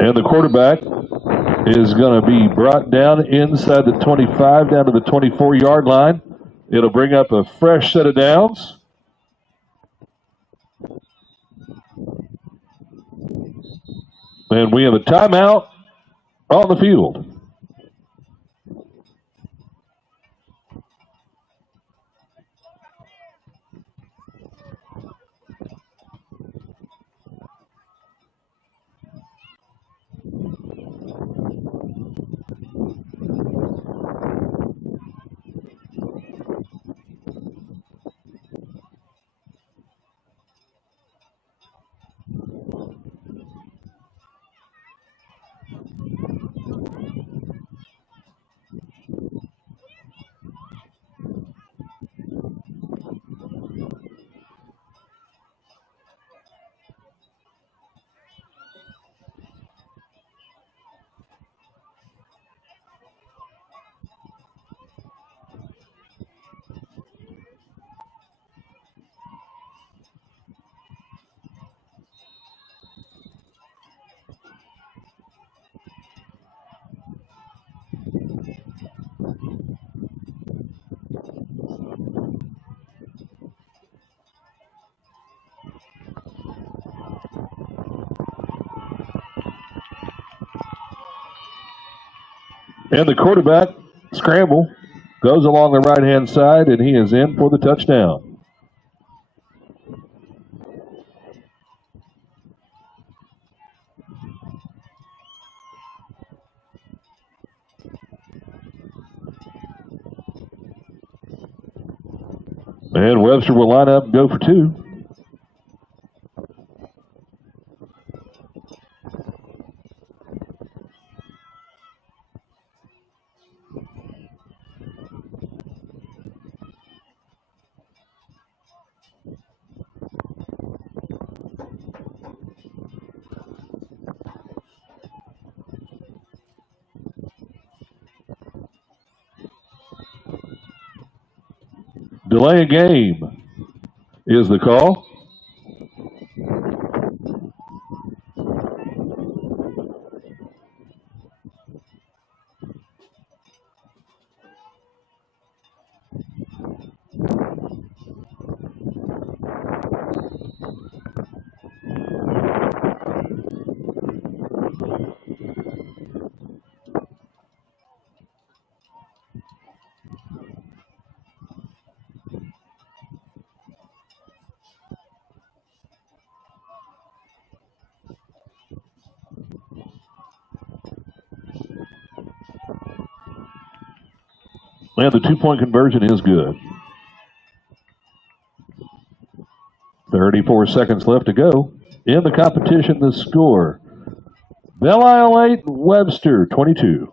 And the quarterback is going to be brought down inside the 25, down to the 24-yard line. It'll bring up a fresh set of downs. And we have a timeout on the field. And the quarterback scramble goes along the right-hand side, and he is in for the touchdown. And Webster will line up and go for two. Delay a game is the call. And the two-point conversion is good. 34 seconds left to go. In the competition, the score, Belle Isle 8, Webster 22.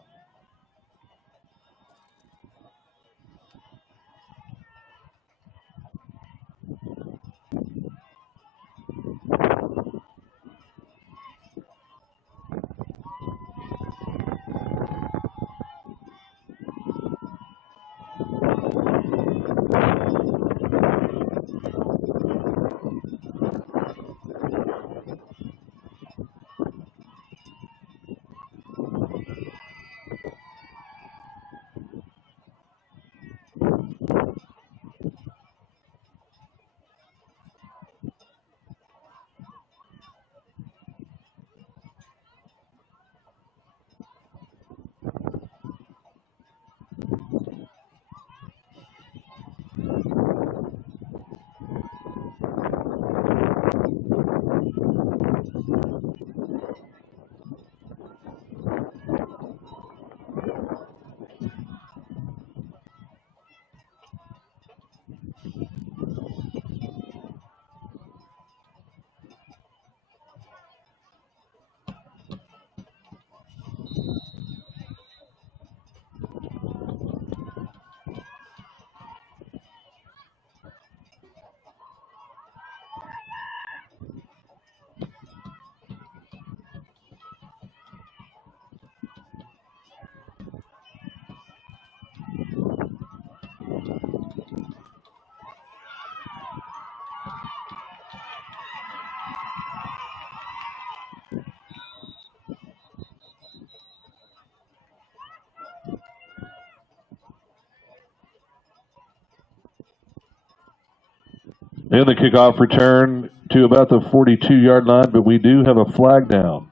And the kickoff return to about the 42-yard line, but we do have a flag down.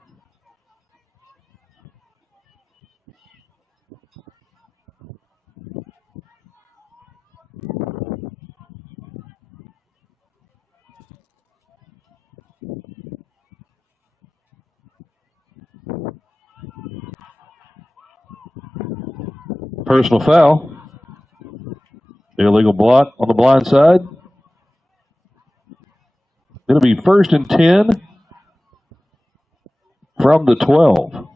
Personal foul. Illegal blot on the blind side. It'll be 1st and 10 from the 12.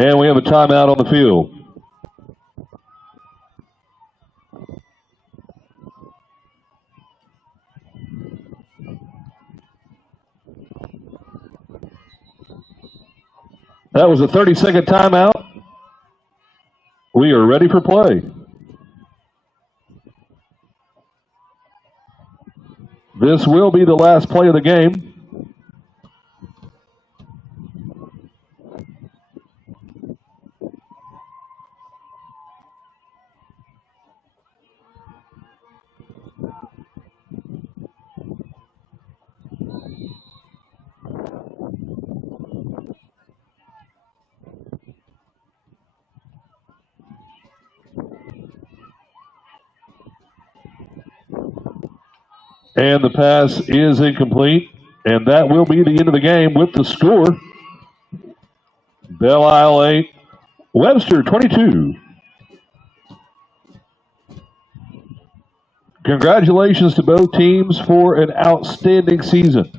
And we have a timeout on the field. That was a 30-second timeout. We are ready for play. This will be the last play of the game. And the pass is incomplete. And that will be the end of the game with the score. Belle Isle 8, Webster 22. Congratulations to both teams for an outstanding season.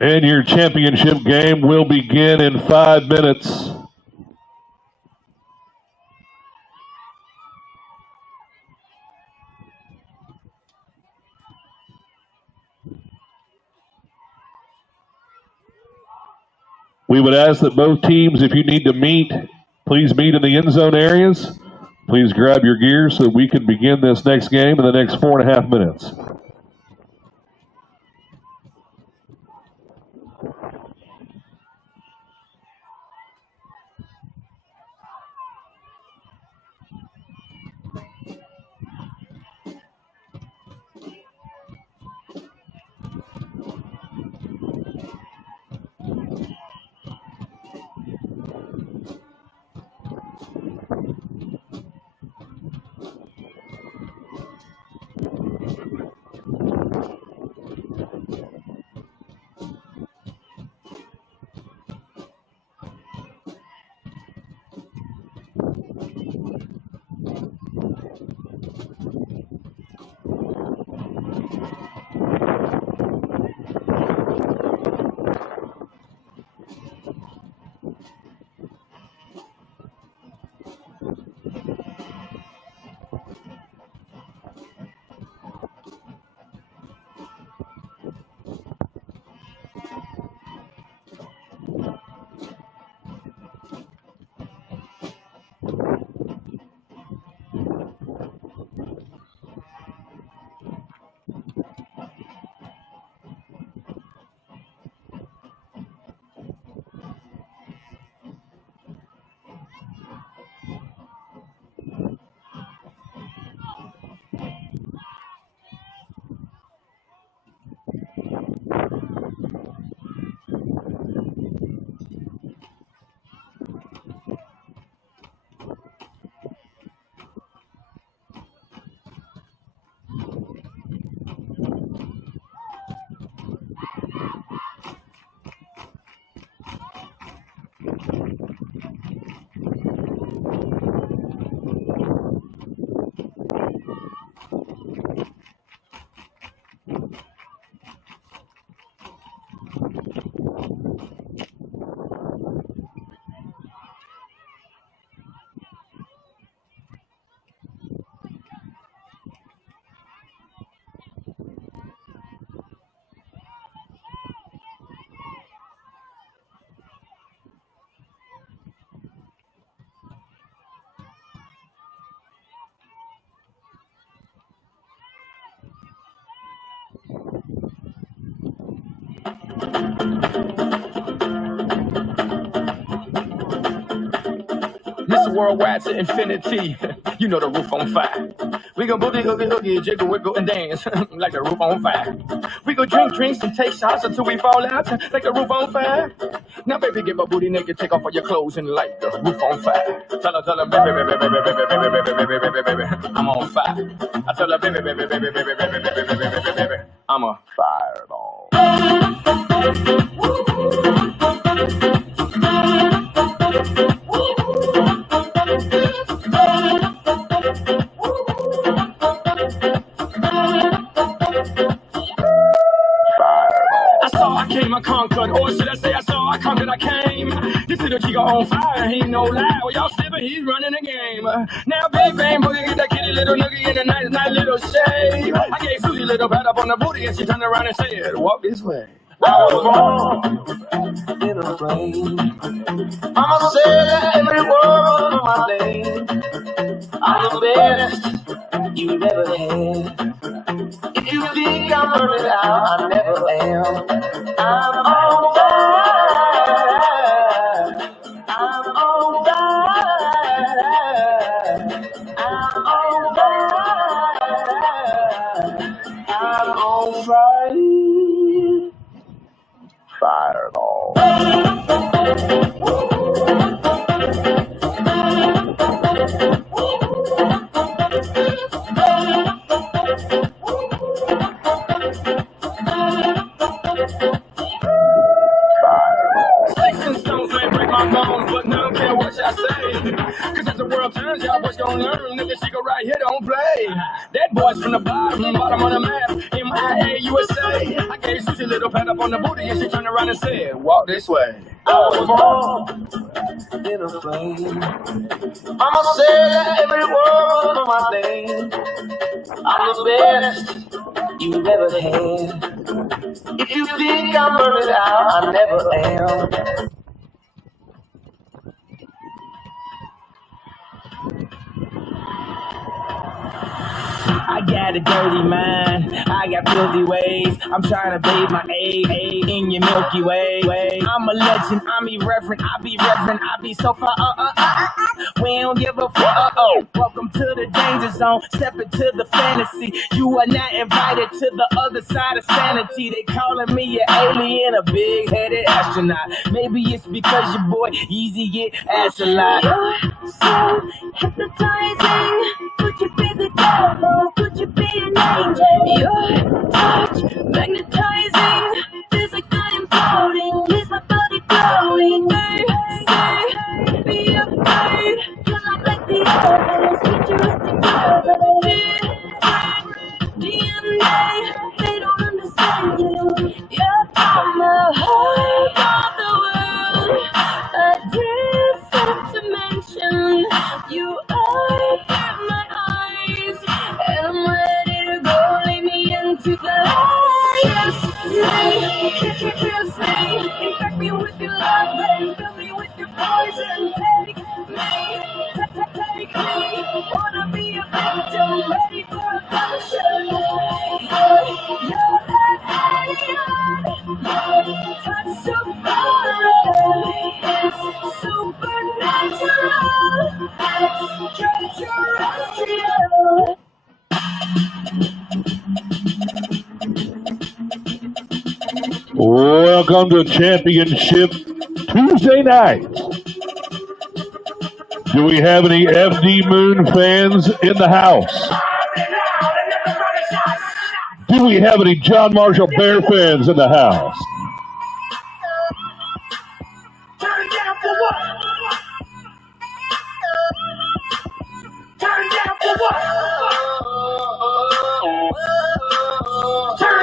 And your championship game will begin in 5 minutes. We would ask that both teams, if you need to meet, please meet in the end zone areas. Please grab your gear so we can begin this next game in the next 4.5 minutes. Mr. Worldwide to infinity. You know the roof on fire. We gon' boogie, oogie, oogie, jiggle, wiggle, and dance like the roof on fire. We gon' drink drinks and take shots until we fall out like the roof on fire. Now, baby, get my booty naked, take off all your clothes and light the roof on fire. Tell her, baby, baby, baby, baby, baby, baby, baby, baby, baby, I'm on fire. I tell her, baby, baby, baby, baby, baby, baby, baby, baby, baby, I'm a fireball. I saw, I came, I conquered, or should I say I saw, I conquered, I came. This little chico on fire, he ain't no lie. Well, y'all slipping, he's running the game. Now big bang boogie, get that kitty little noogie in a nice, nice little shade. I gave Susie a little pat up on the booty and she turned around and said, walk this way. I was born in a flame. Mama said that every word of my name. I'm the best you've ever had. If you think I'm burning out, I never am. I'm on fire. I'm on fire. I'm on fire. I'm on fire. Fireball. Sticks and stones may break my bones, but none care what y'all say. Cause as the world turns, y'all boys gon' learn that this shit go right here don't play. That boy's from the bottom of the map, MIA, USA. I gave Susie a little pat up on the booty and she turned around and said, walk this way. I was born in a flame. Mama said that every word of my name. I'm the best you've ever had. If you think I'm burning out, I never am. I got a dirty mind, I got filthy ways. I'm trying to bathe my egg in your Milky Way. I'm a legend, I'm irreverent, I be reverent, I be so far. We don't give a fuck. Welcome to the danger zone, step into the fantasy. You are not invited to the other side of sanity. They calling me an alien, a big-headed astronaut. Maybe it's because your boy Easy get asked a lot. You're so hypnotizing. Could you be the devil? Could you be an angel? Your touch magnetizing. Physically imploding. Leaves my body glowing. Say, be afraid. You're not like the others. Futuristic brothers. DNA, they don't understand you. You're from the heart of the world. A different dimension. You are in my eyes, and I'm ready to go. Lead me into the light. Kiss me, infect me with your love, and fill me with your poison. Take me, wanna be a victim, ready for a function. You're an alien, touch so far, it's supernatural, extraterrestrial. Welcome to Championship Tuesday night. Do we have any FD Moon fans in the house? Do we have any John Marshall Bear fans in the house? Turn down for what? Turn down for what?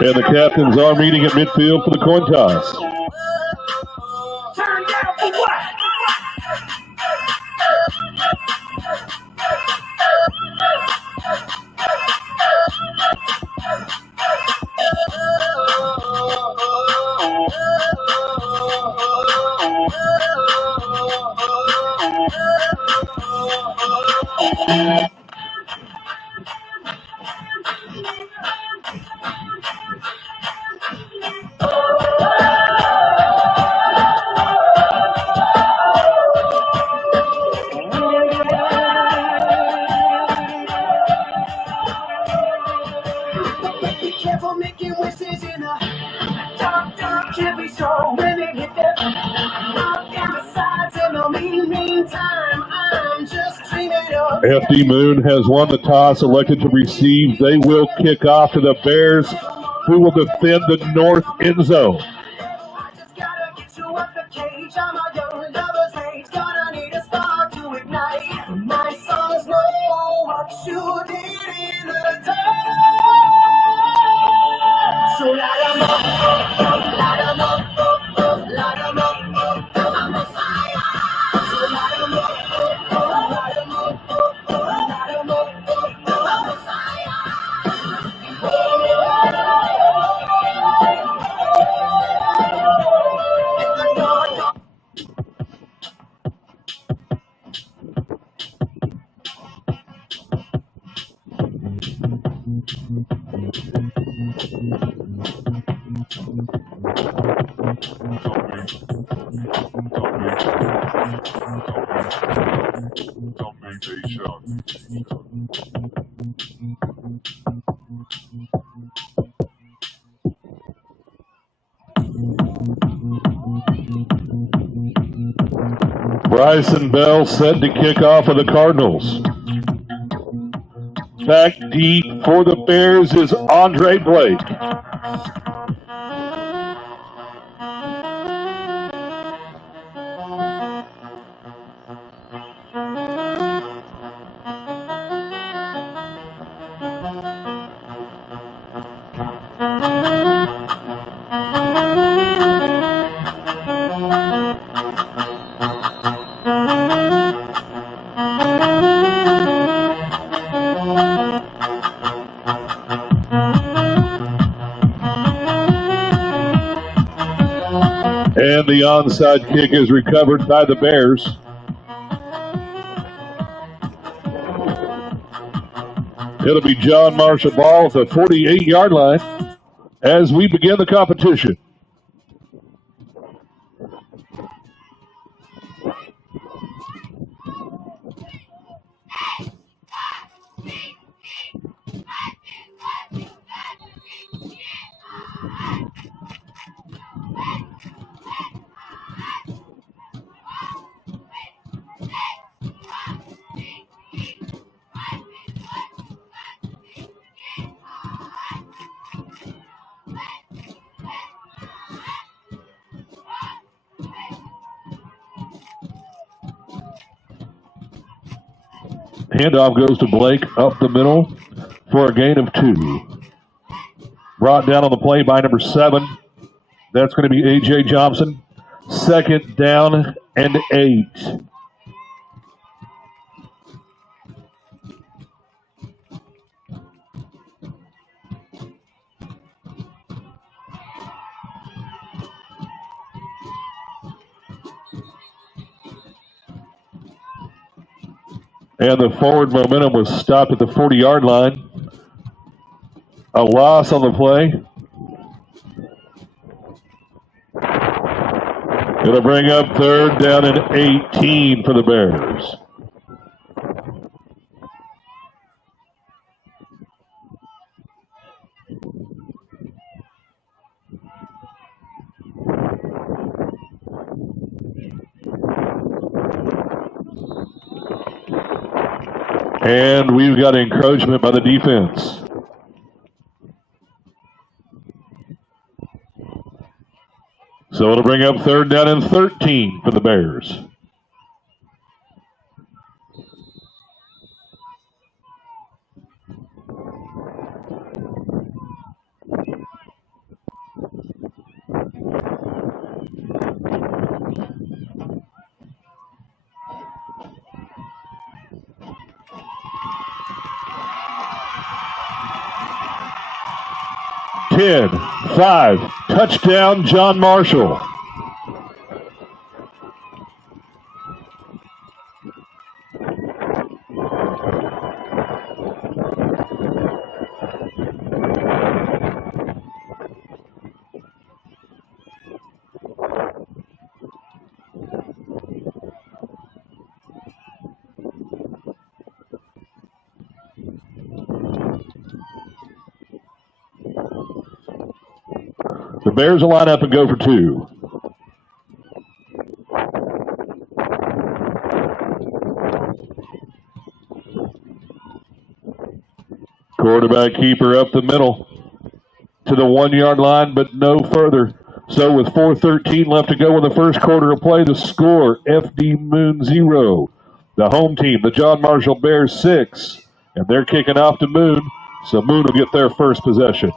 And the captains are meeting at midfield for the coin toss. Turn down for what? Chevy, so when they hit that rock and the sides in the meantime, I'm just dreaming of FD Moon has won the toss, elected to receive. They will kick off to the Bears, who will defend the north end zone. I just gotta get you up the cage. I'm a young lover's age. Gonna need a spark to ignite. My songs know what you did in the dark. So light 'em up, light 'em up, light 'em up, I'm a fire. So light 'em up, light 'em up, light 'em up, I'm a fire. Bryson Bell set to kick off for the Cardinals. Back deep for the Bears is Andre Blake. And the onside kick is recovered by the Bears. It'll be John Marshall ball at the 48-yard line as we begin the competition. Handoff goes to Blake up the middle for a gain of 2. Brought down on the play by number 7. That's going to be A.J. Johnson. 2nd down and 8. And the forward momentum was stopped at the 40-yard line. A loss on the play. It'll bring up 3rd down and 18 for the Bears. And we've got encroachment by the defense. So it'll bring up 3rd down and 13 for the Bears. Ten, 5, touchdown John Marshall. The Bears will line up and go for 2. Quarterback keeper up the middle to the 1-yard line, but no further. So with 4:13 left to go in the first quarter of play, the score, FD Moon 0. The home team, the John Marshall Bears 6. And they're kicking off to Moon, so Moon will get their first possession.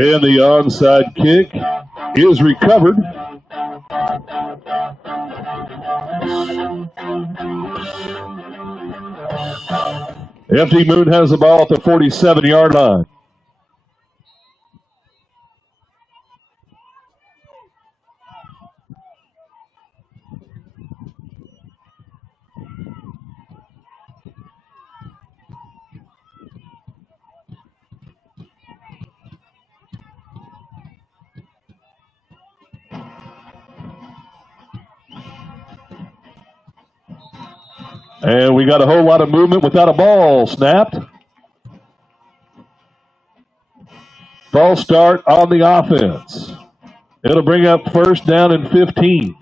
And the onside kick is recovered. FD Moon has the ball at the 47-yard line. And we got a whole lot of movement without a ball snapped. False start on the offense. It'll bring up first down and 15.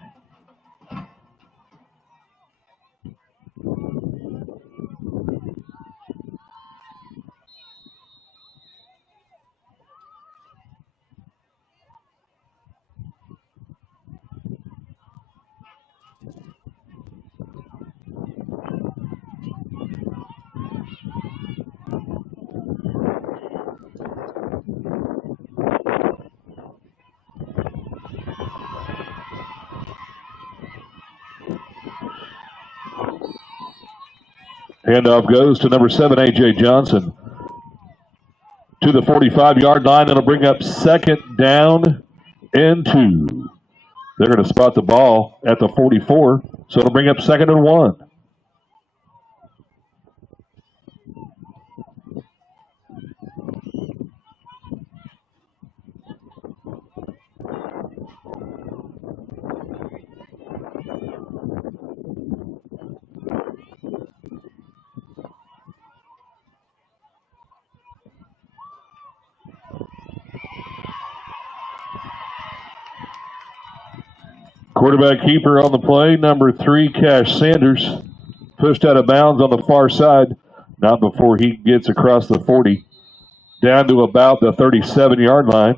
Handoff goes to number 7, A.J. Johnson. To the 45-yard line, it'll bring up second down and 2. They're going to spot the ball at the 44, so it'll bring up second and 1. Quarterback keeper on the play, number 3, Cash Sanders. Pushed out of bounds on the far side, not before he gets across the 40, down to about the 37-yard line.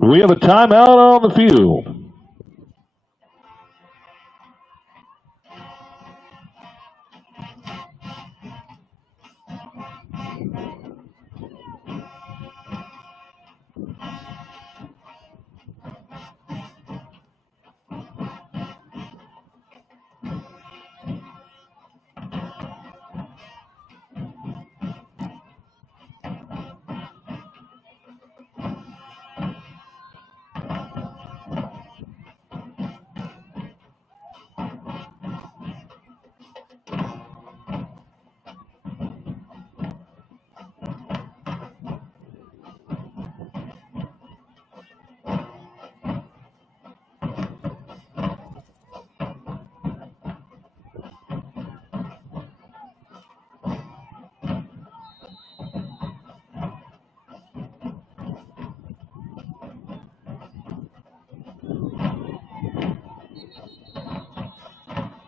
We have a timeout on the field.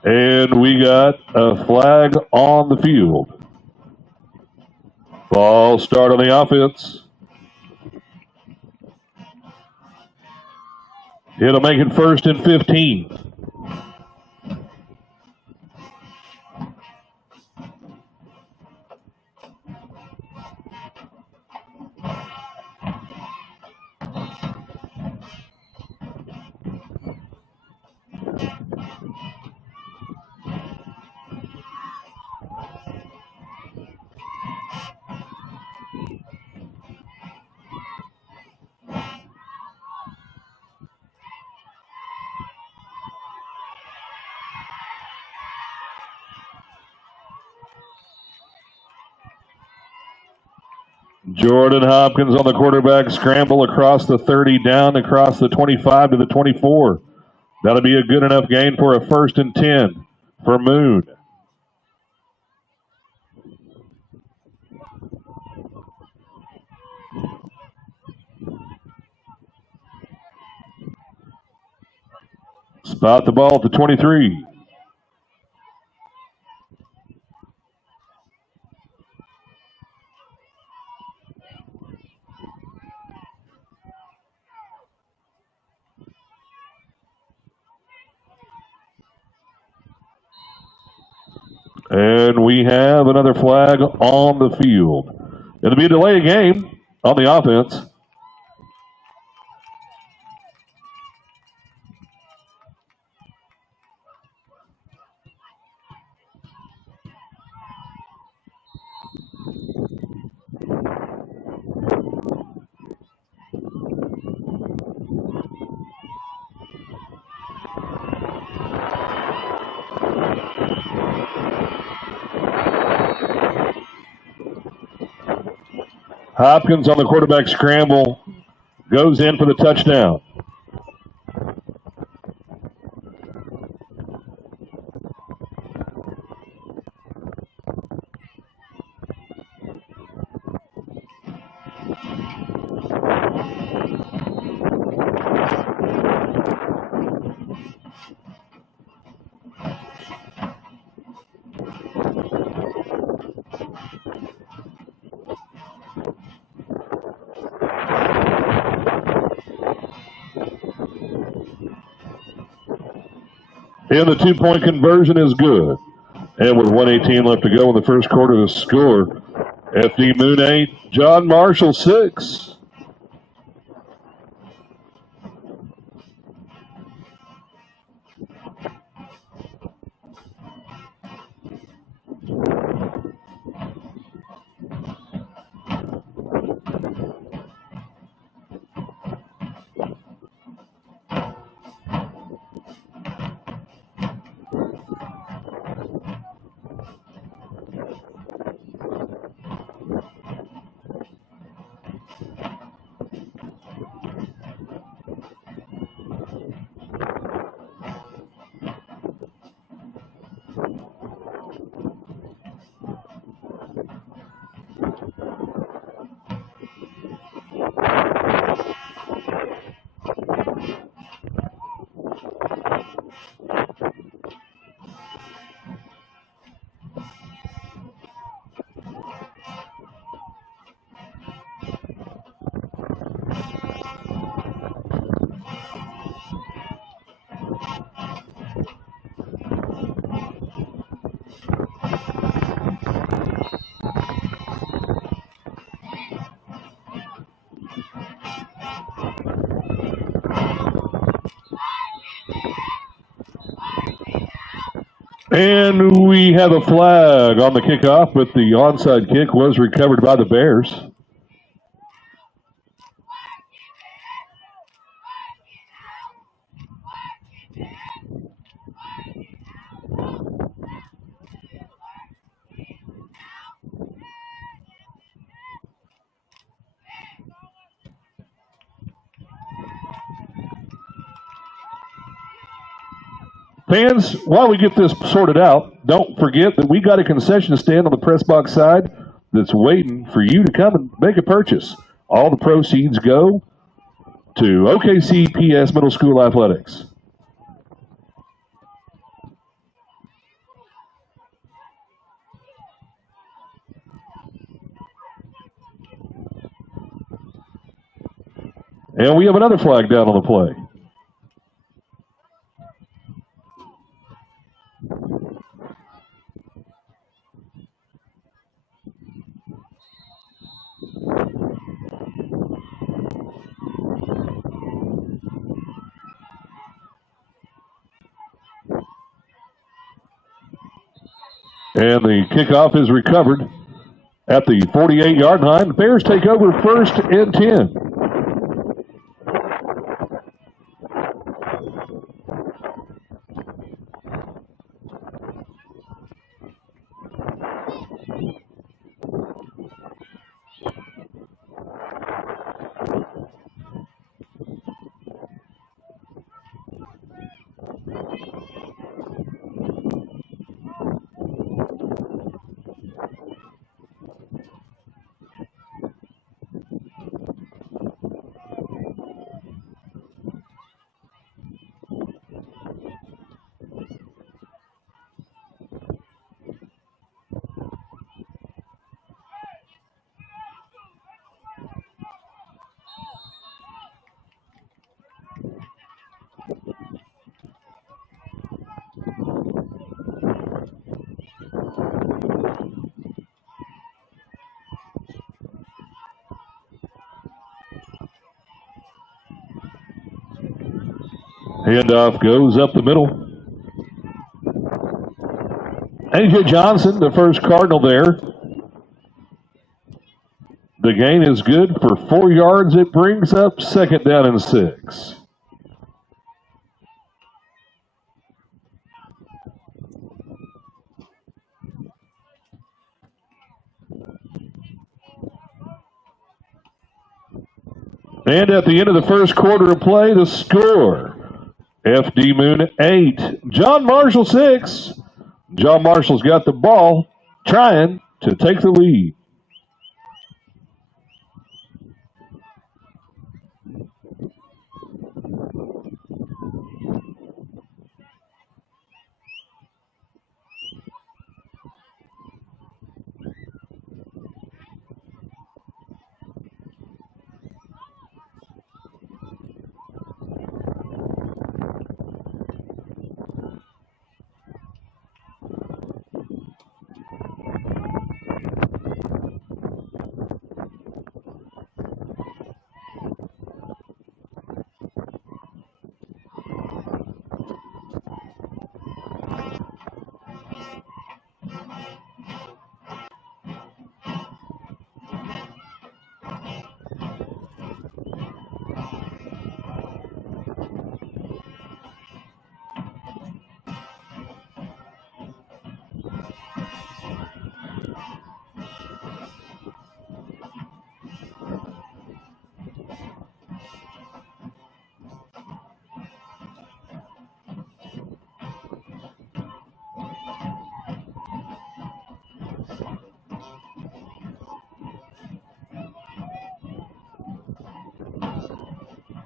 And we got a flag on the field. Ball start on the offense. It'll make it 1st and 15. Jordan Hopkins on the quarterback scramble across the 30, down across the 25 to the 24. That'll be a good enough gain for a 1st and 10 for Moon. Spot the ball at the 23. And we have another flag on the field. It'll be a delay game on the offense. Hopkins on the quarterback scramble goes in for the touchdown. And the 2-point conversion is good. And with 1:18 left to go in the first quarter, the score, FD Moon 8, John Marshall 6. And we have a flag on the kickoff, but the onside kick was recovered by the Bears. Fans, while we get this sorted out, don't forget that we got a concession stand on the press box side that's waiting for you to come and make a purchase. All the proceeds go to OKC PS Middle School Athletics. And we have another flag down on the play. And the kickoff is recovered at the 48-yard line. The Bears take over 1st and 10. Handoff goes up the middle. AJ Johnson, the first Cardinal there. The gain is good for 4 yards. It brings up 2nd down and 6. And at the end of the first quarter of play, the score, FD Moon 8, John Marshall 6. John Marshall's got the ball, trying to take the lead.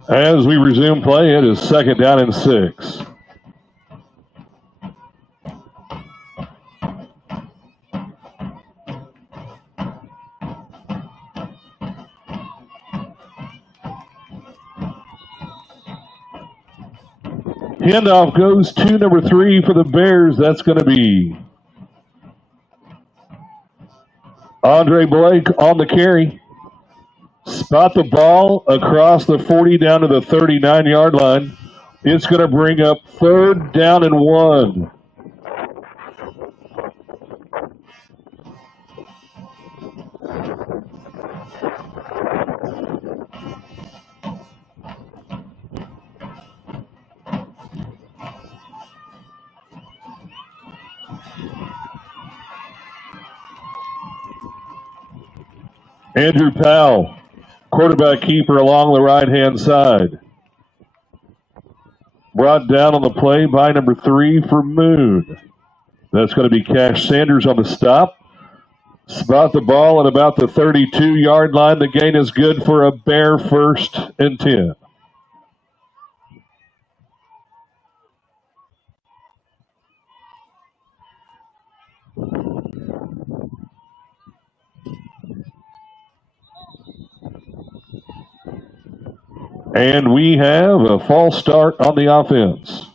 As we resume play, it is 2nd down and 6. Handoff goes to number 3 for the Bears. That's going to be Andre Blake on the carry. Spot the ball across the 40 down to the 39-yard line. It's going to bring up 3rd down and 1. Andrew Powell, quarterback keeper along the right-hand side. Brought down on the play by number 3 for Moon. That's going to be Cash Sanders on the stop. Spot the ball at about the 32-yard line. The gain is good for a Bear 1st and 10. And we have a false start on the offense.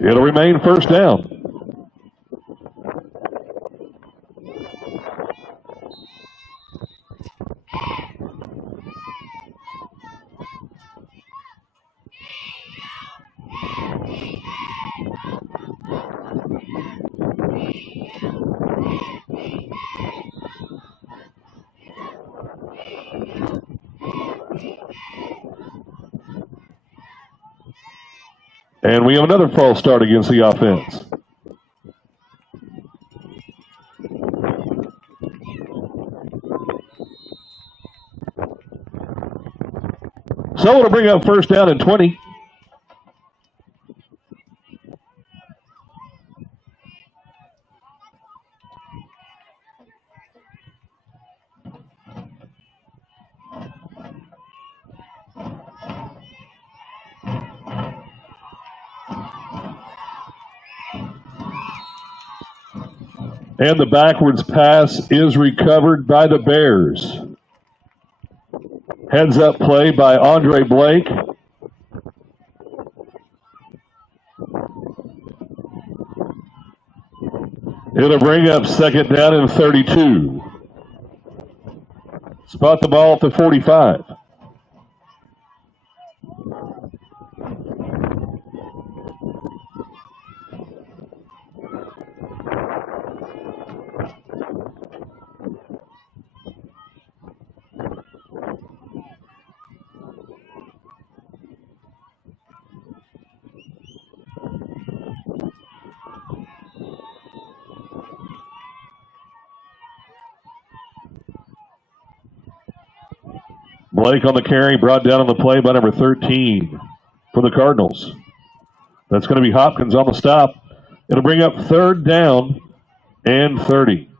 It'll remain first down. And we have another false start against the offense. So it'll bring up first down and 20. And the backwards pass is recovered by the Bears. Heads up play by Andre Blake. It'll bring up second down and 32. Spot the ball at the 45. Blake on the carry, brought down on the play by number 13 for the Cardinals. That's going to be Hopkins on the stop. It'll bring up third down and 30.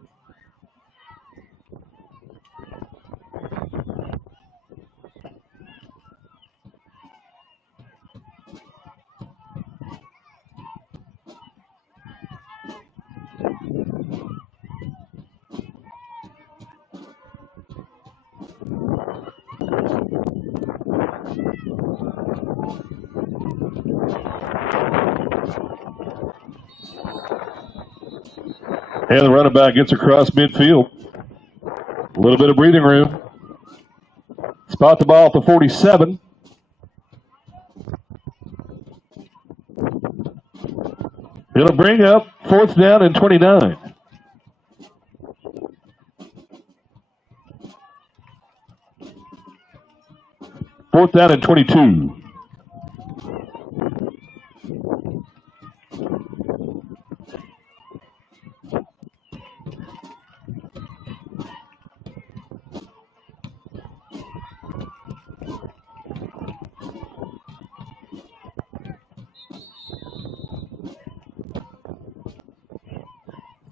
And the running back gets across midfield. A little bit of breathing room. Spot the ball at the 47. It'll bring up fourth down and 29. Fourth down and 22.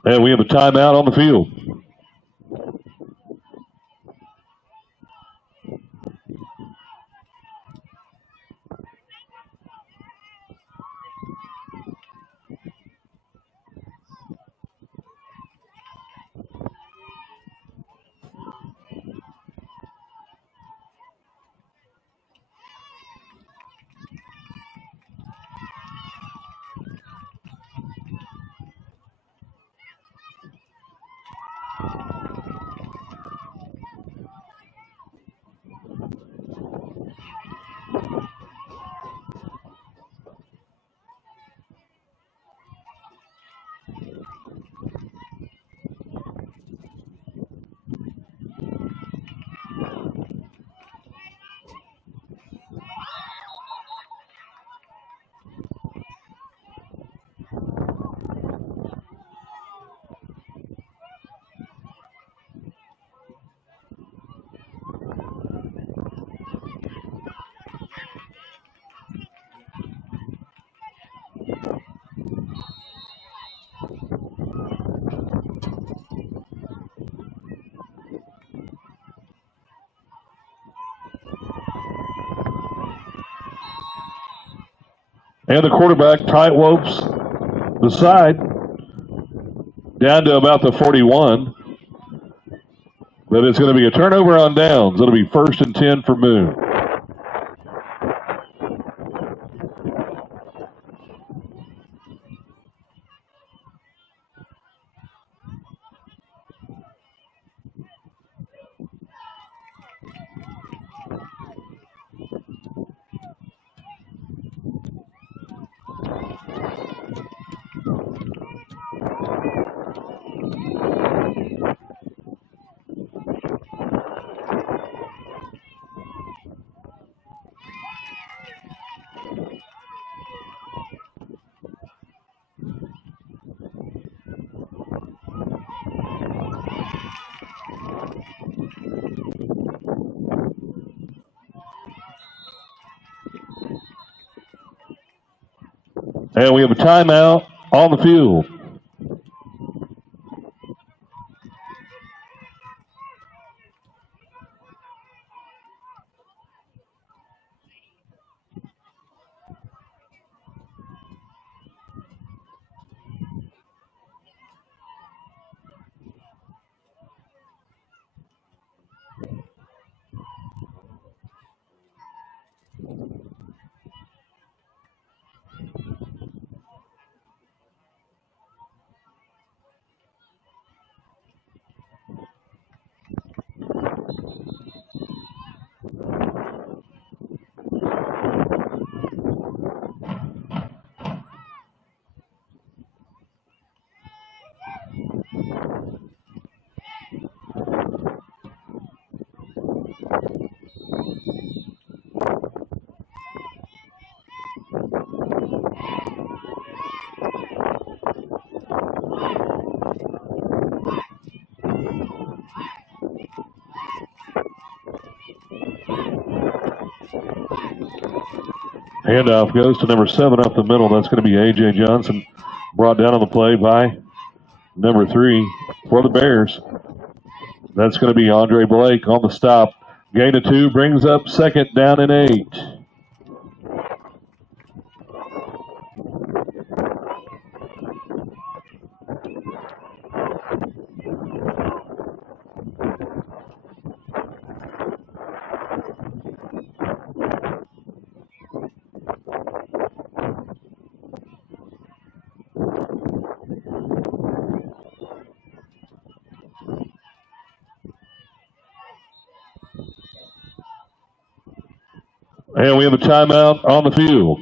And we have a timeout on the field. And the quarterback tight ropes the side. down to about the 41. But it's going to be a turnover on downs. It'll be 1st and 10 for Moon. And we have a timeout on the field. Handoff goes to number 7 up the middle. That's going to be A.J. Johnson, brought down on the play by number 3 for the Bears. That's going to be Andre Blake on the stop. Gain of 2 brings up 2nd down and 8. And we have a timeout on the field.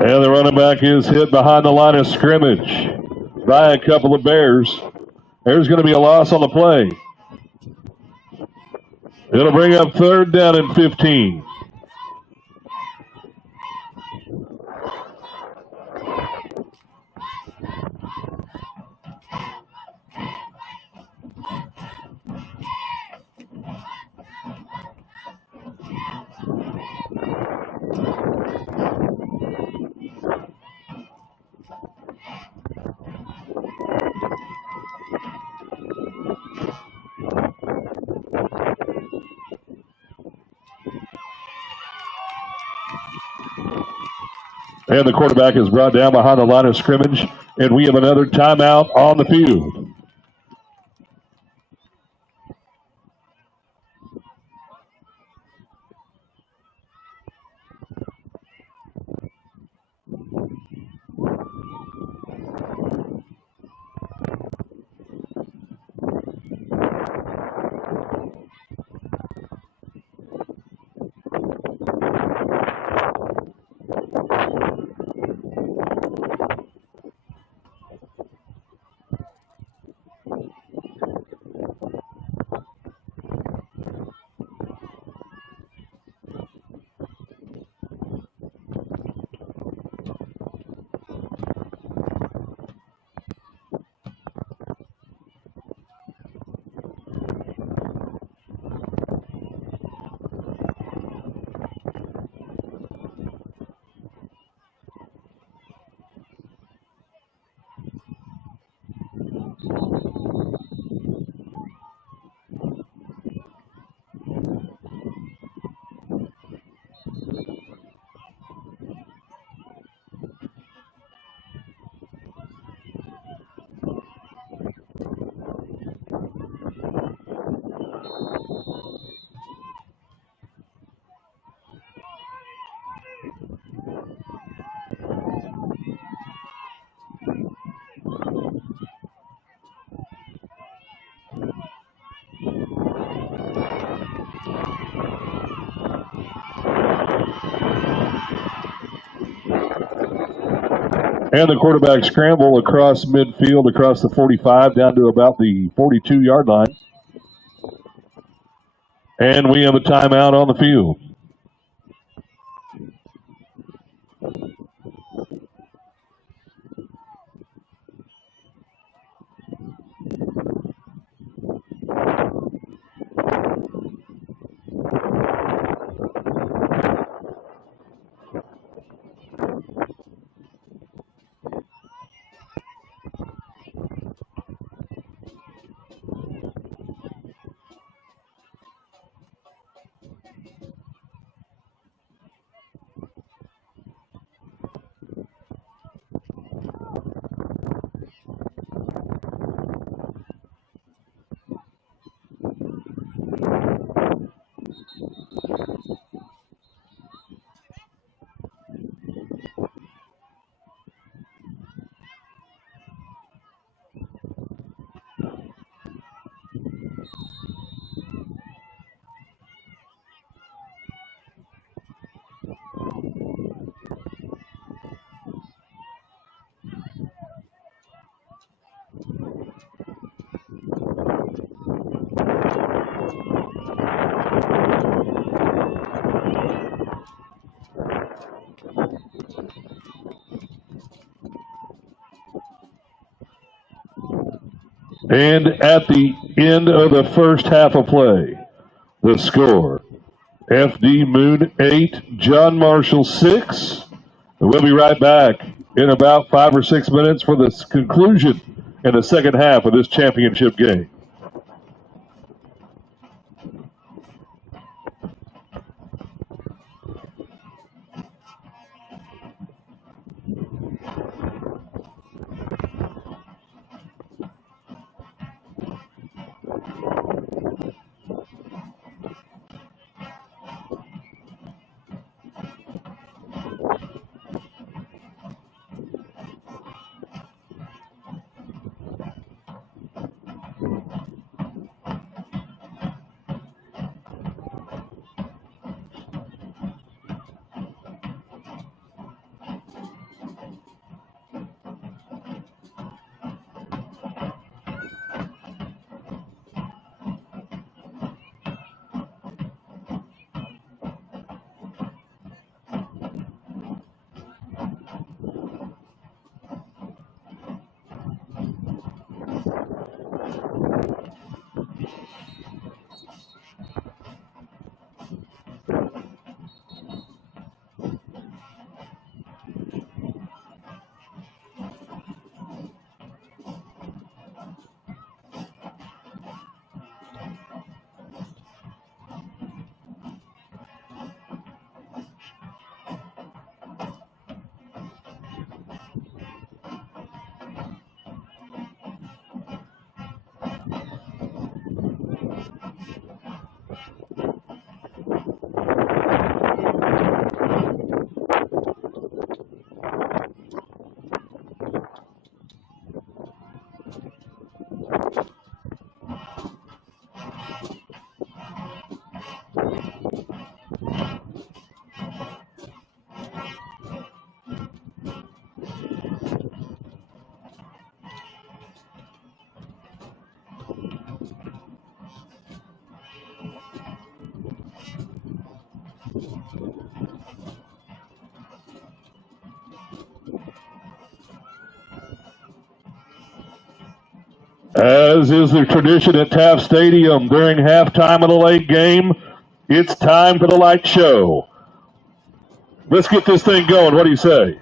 And the running back is hit behind the line of scrimmage by a couple of Bears. There's going to be a loss on the play. It'll bring up 3rd down and 15. And the quarterback is brought down behind the line of scrimmage, and we have another timeout on the field. And the quarterback scramble across midfield, across the 45, down to about the 42-yard line. And we have a timeout on the field. And at the end of the first half of play, the score, FD Moon 8, John Marshall 6. And we'll be right back in about 5 or 6 minutes for the conclusion in the second half of this championship game. As is the tradition at Taft Stadium during halftime of the late game, it's time for the light show. Let's get this thing going. What do you say?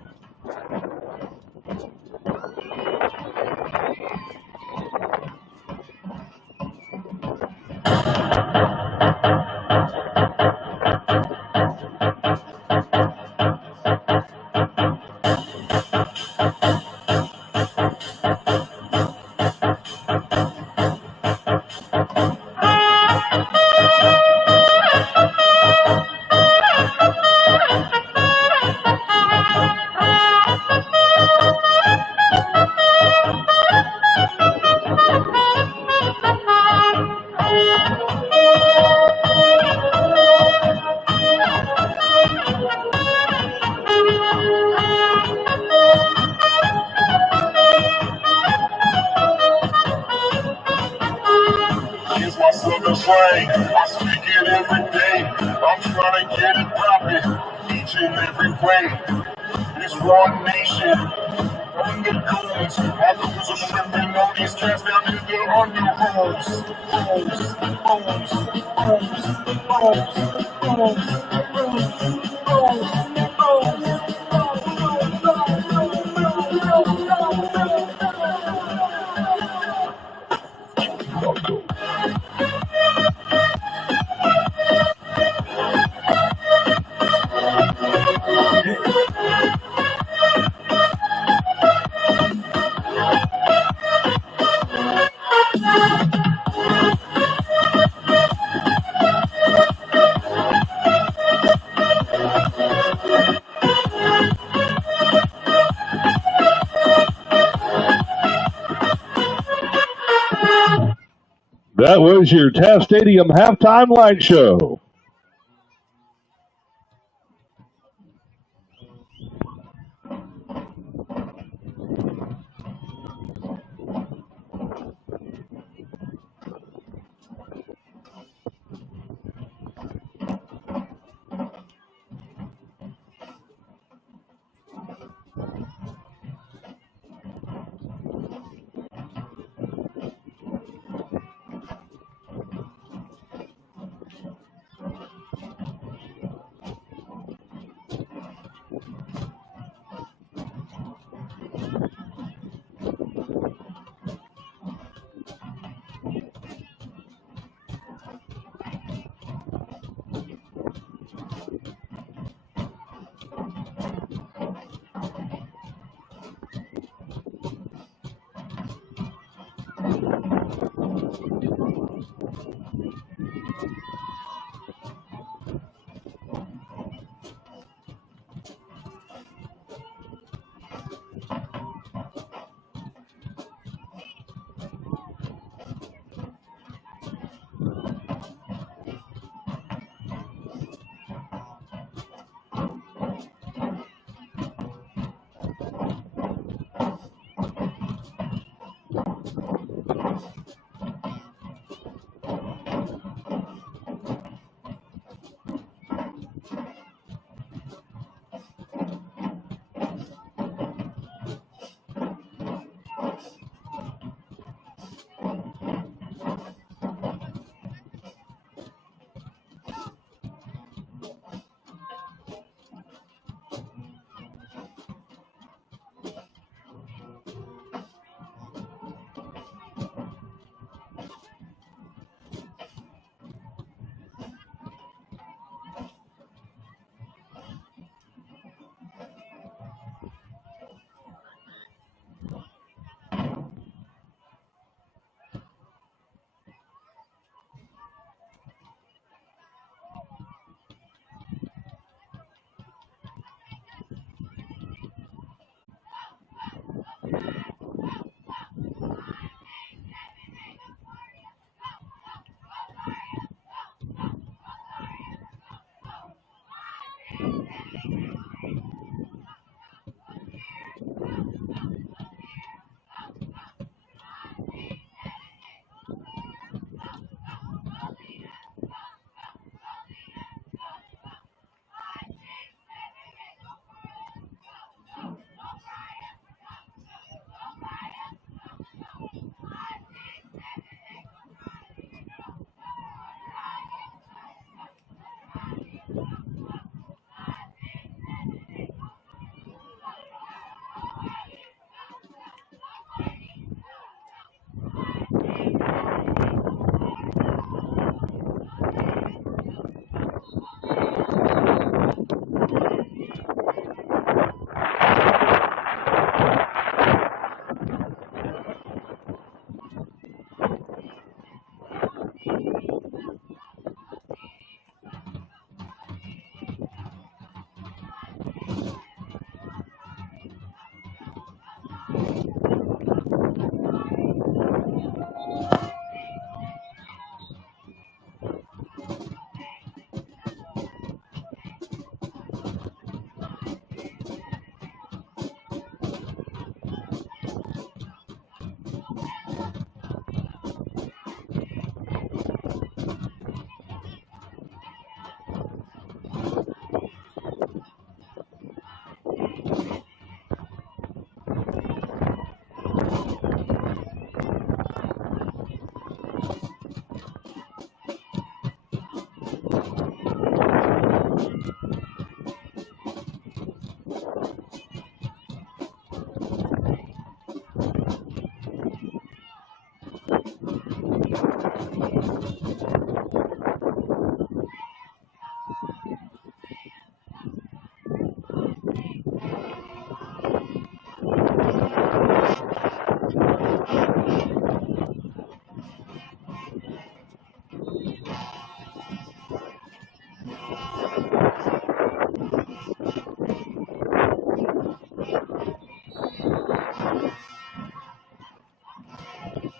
It's my southern slang. I speak it every day. I'm trying to get it poppin' each and every way. It's one nation. On the goons. My goons are stripping all these cats down in the underrooms. That was your Taft Stadium halftime light show.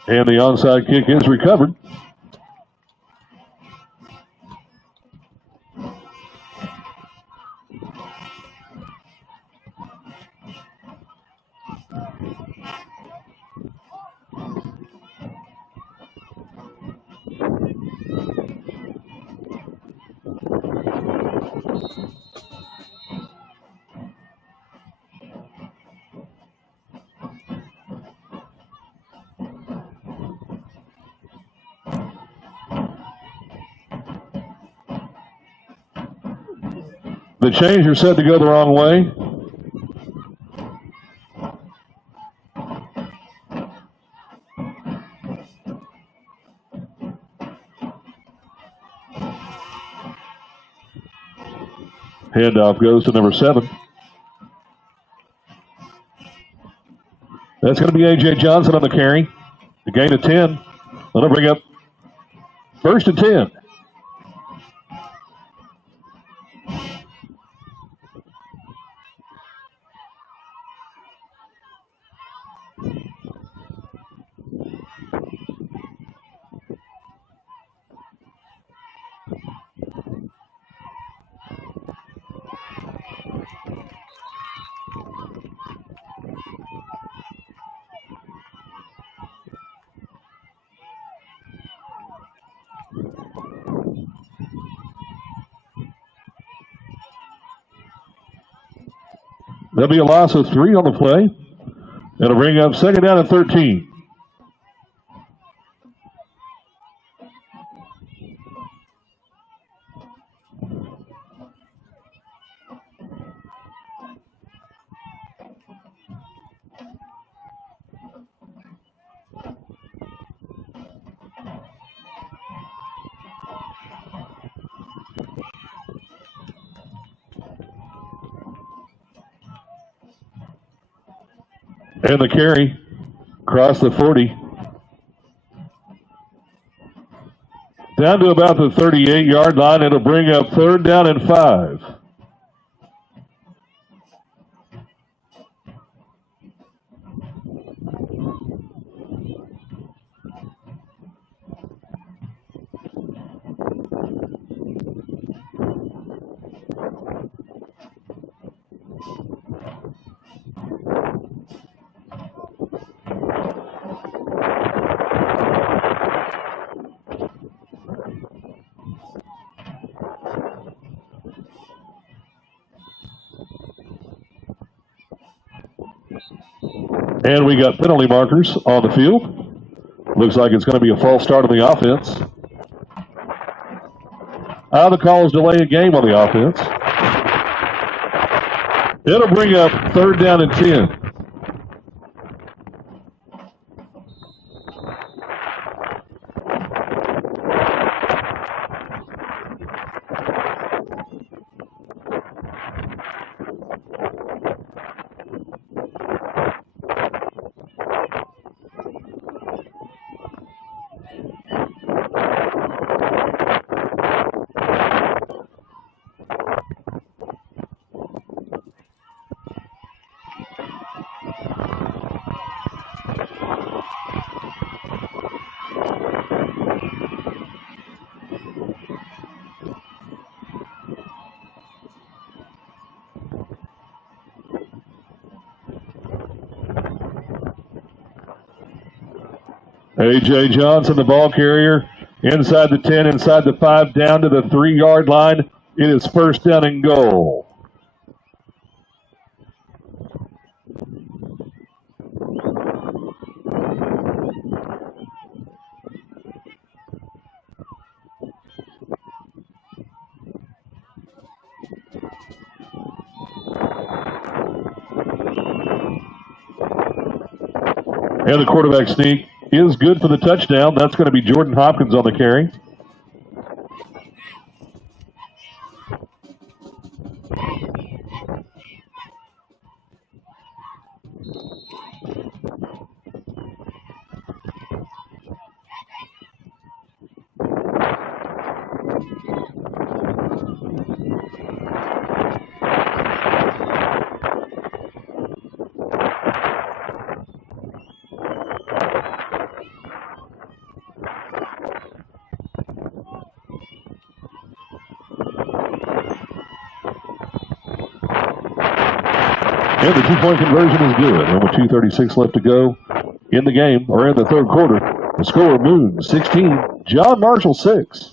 And the onside kick is recovered. The change are set to go the wrong way. Handoff goes to number 7. That's going to be A.J. Johnson on the carry. The gain of 10. That'll bring up 1st and 10. There'll be a loss of 3 on the play. That'll bring up 2nd down and 13. And the carry across the 40. Down to about the 38-yard line. It'll bring up 3rd down and 5. And we got penalty markers on the field. Looks like it's going to be a false start on the offense. The call is delay a game on the offense. It'll bring up 3rd down and 10. A.J. Johnson, the ball carrier, inside the 10, inside the 5, down to the 3-yard line. It is 1st down and goal. And the quarterback sneak is good for the touchdown. That's going to be Jordan Hopkins on the carry. And the 2-point conversion is good. And with 2:36 left to go in the game, or in the third quarter, the score, Moon 16, John Marshall 6.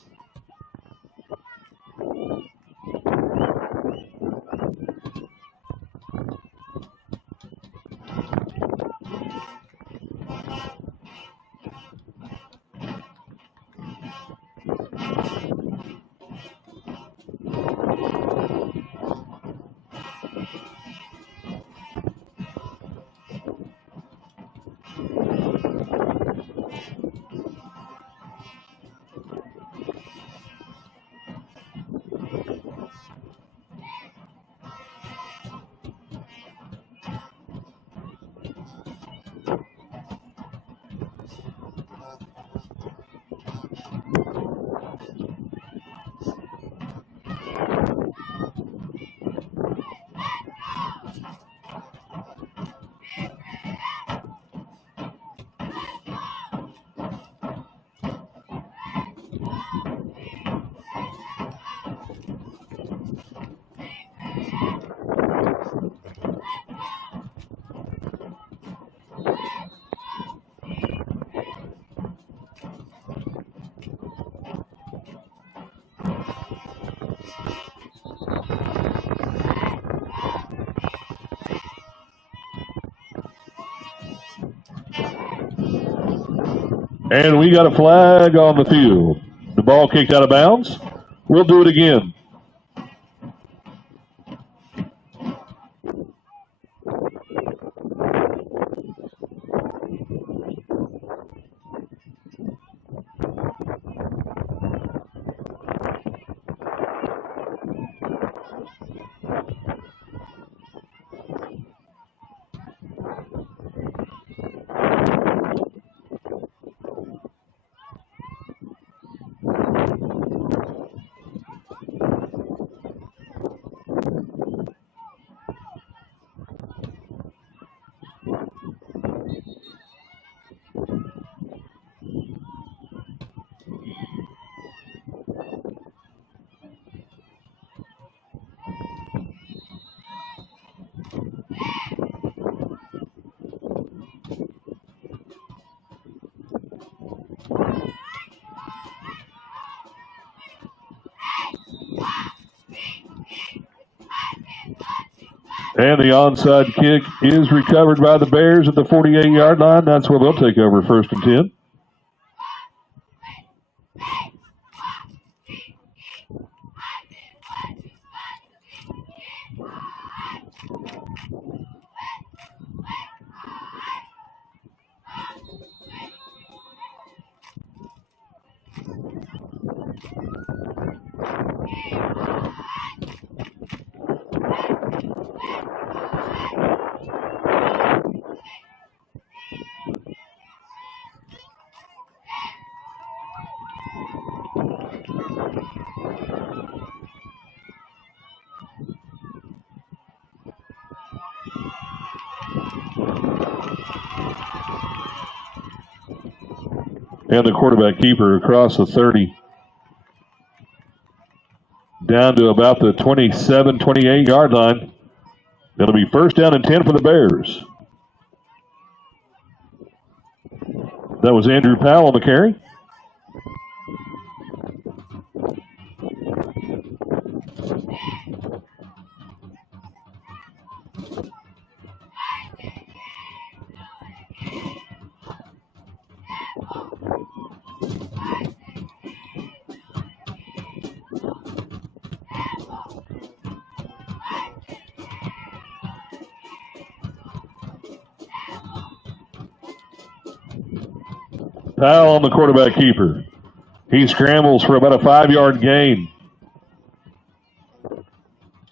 And we got a flag on the field. The ball kicked out of bounds. We'll do it again. And the onside kick is recovered by the Bears at the 48-yard line. That's where they'll take over 1st and 10. And the quarterback keeper across the 30. Down to about the 27, 28-yard line. That'll be 1st down and 10 for the Bears. That was Andrew Powell on the carry. Powell on the quarterback keeper. He scrambles for about a 5-yard gain.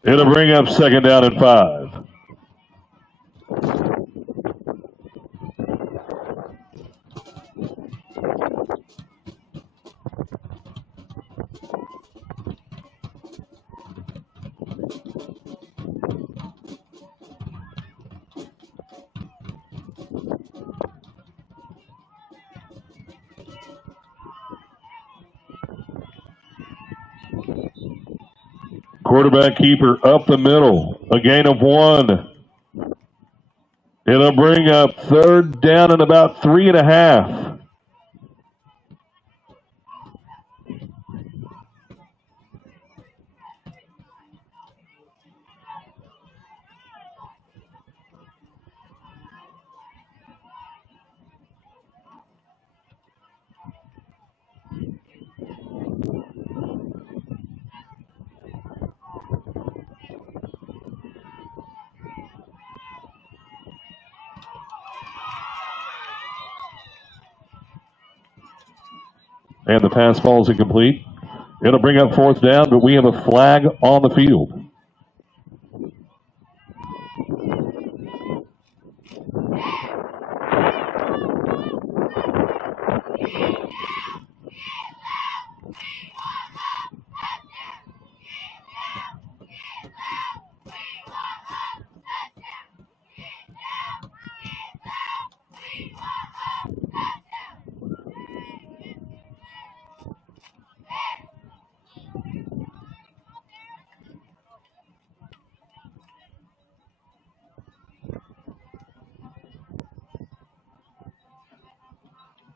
It'll bring up 2nd down and 5. Quarterback keeper up the middle. A gain of 1. It'll bring up third down and about 3.5. And the pass ball is incomplete. It'll bring up fourth down, but we have a flag on the field.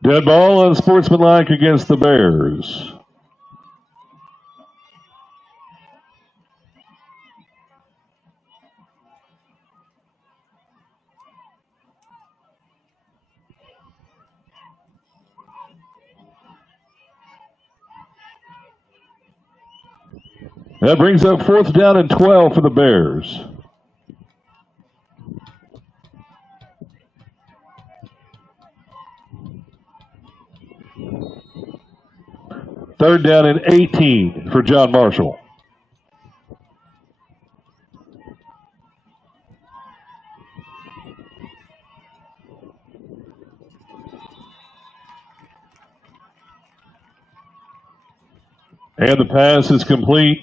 Dead ball unsportsmanlike against the Bears. That brings up fourth down and 12 for the Bears. Third down and 18 for John Marshall. And the pass is complete.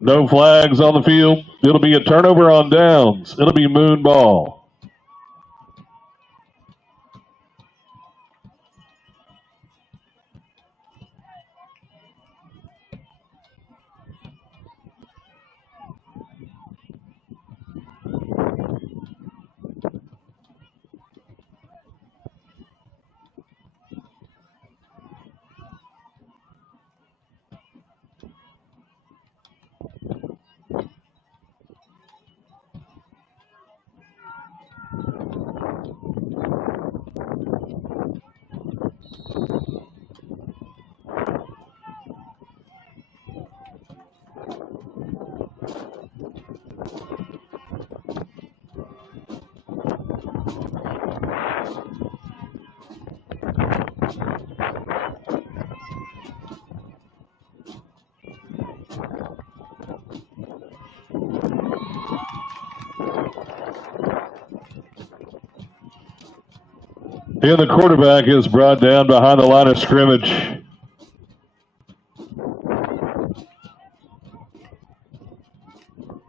No flags on the field. It'll be a turnover on downs. It'll be moon ball. And the quarterback is brought down behind the line of scrimmage.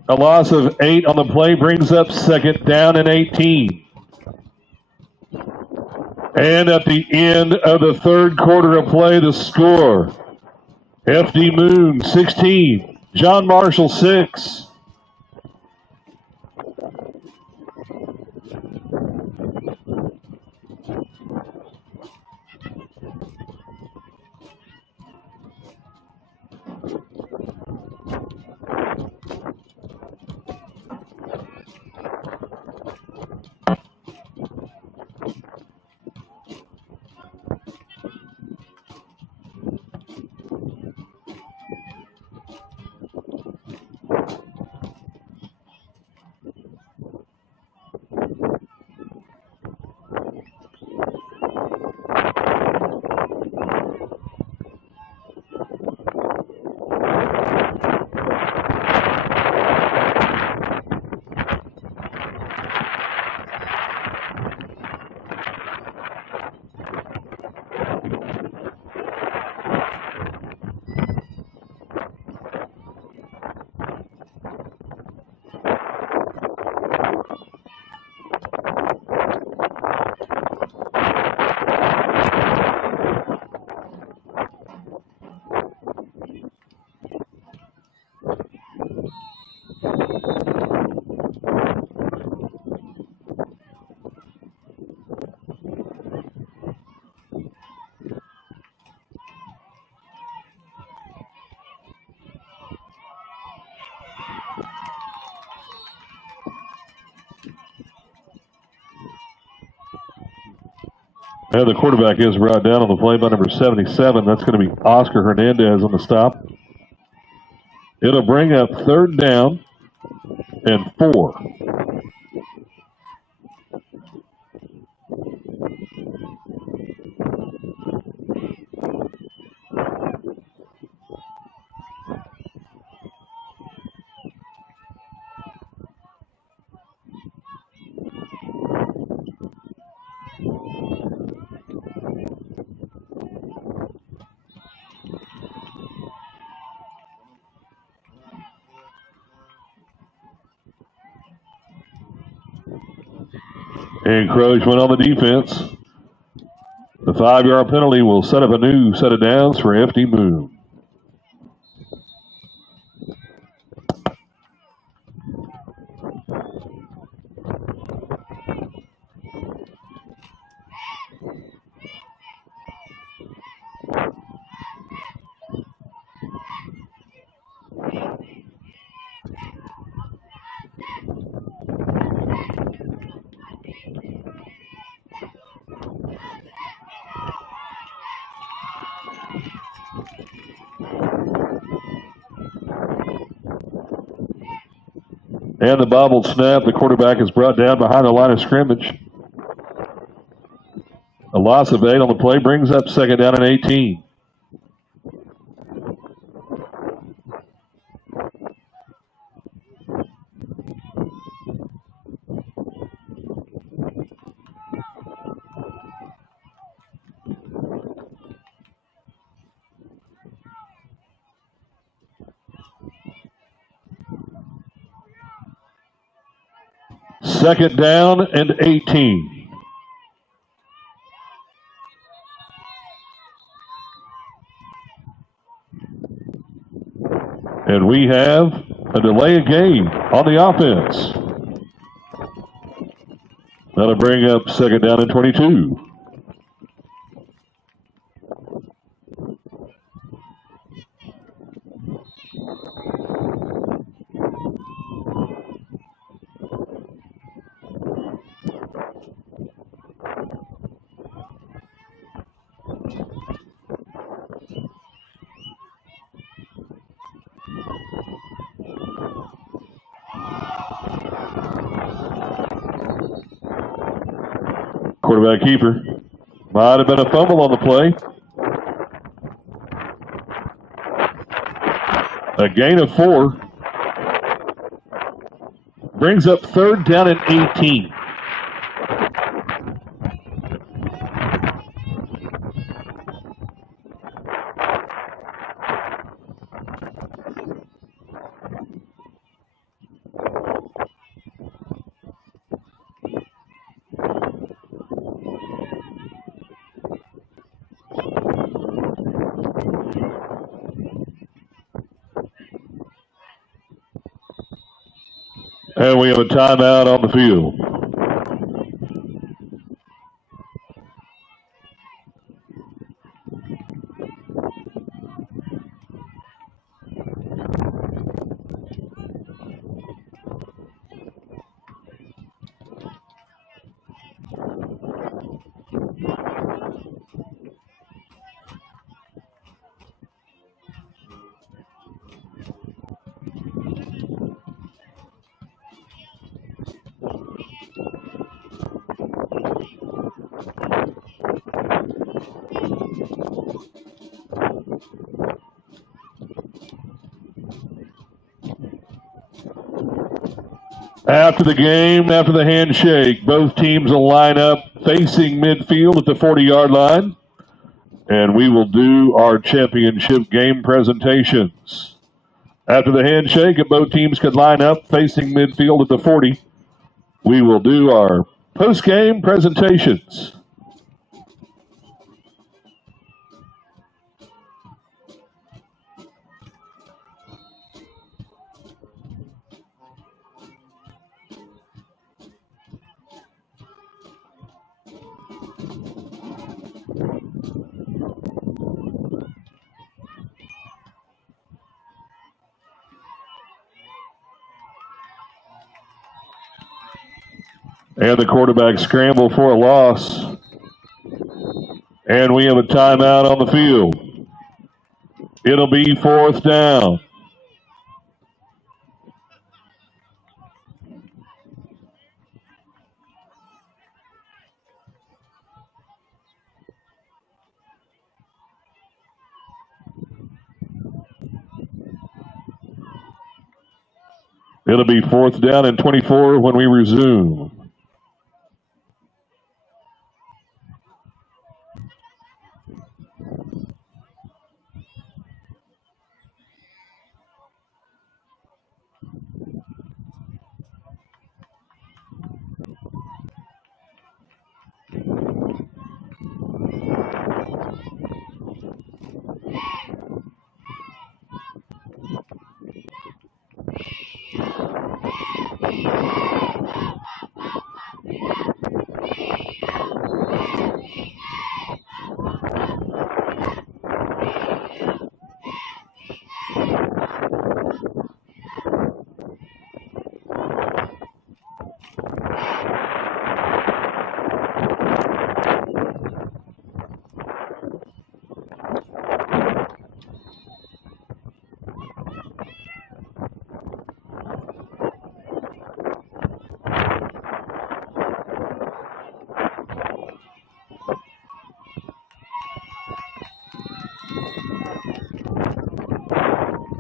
A loss of 8 on the play brings up second down and 18. And at the end of the third quarter of play, the score, FD Moon 16, John Marshall 6. And the quarterback is brought down on the play by number 77. That's going to be Oscar Hernandez on the stop. It'll bring up 3rd down and 4. Encroachment on the defense. The 5-yard penalty will set up a new set of downs for FD Moon. And the bobbled snap. The quarterback is brought down behind the line of scrimmage. A loss of 8 on the play brings up 2nd down and 18. Second down and 18. And we have a delay of game on the offense. That'll bring up 2nd down and 22. Quarterback keeper. Might have been a fumble on the play. A gain of 4. Brings up 3rd down and 18. And we have a timeout on the field. After the game, after the handshake, both teams will line up facing midfield at the 40-yard line, and we will do our championship game presentations. After the handshake, if both teams could line up facing midfield at the 40, we will do our post-game presentations. And the quarterback scramble for a loss. And we have a timeout on the field. It'll be 4th down. It'll be 4th down and 24 when we resume.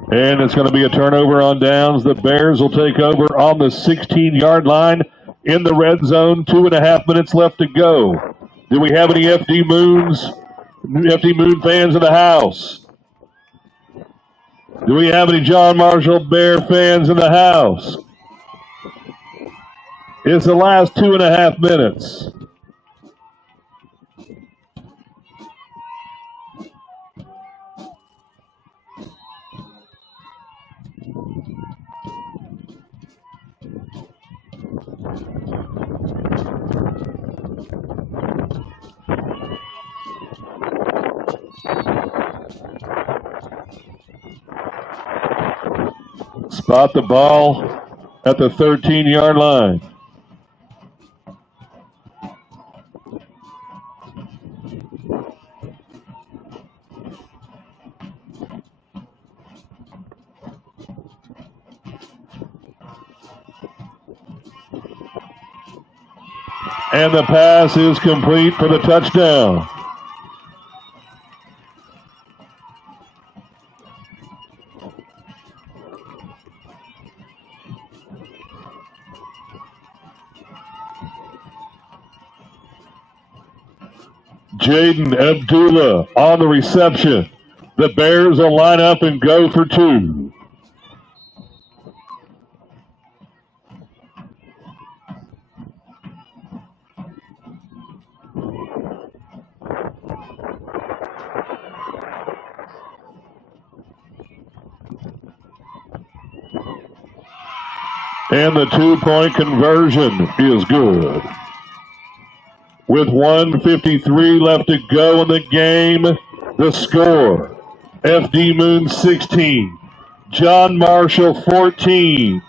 And it's going to be a turnover on downs. The Bears will take over on the 16-yard line in the red zone. 2.5 minutes left to go. Do we have any FD Moon fans in the house? Do we have any John Marshall Bear fans in the house? It's the last 2.5 minutes. Spot the ball at the 13-yard line. And the pass is complete for the touchdown. Jaden Abdullah on the reception. The Bears will line up and go for 2. And the 2-point conversion is good. With 1:53 left to go in the game, the score, FD Moon 16, John Marshall 14.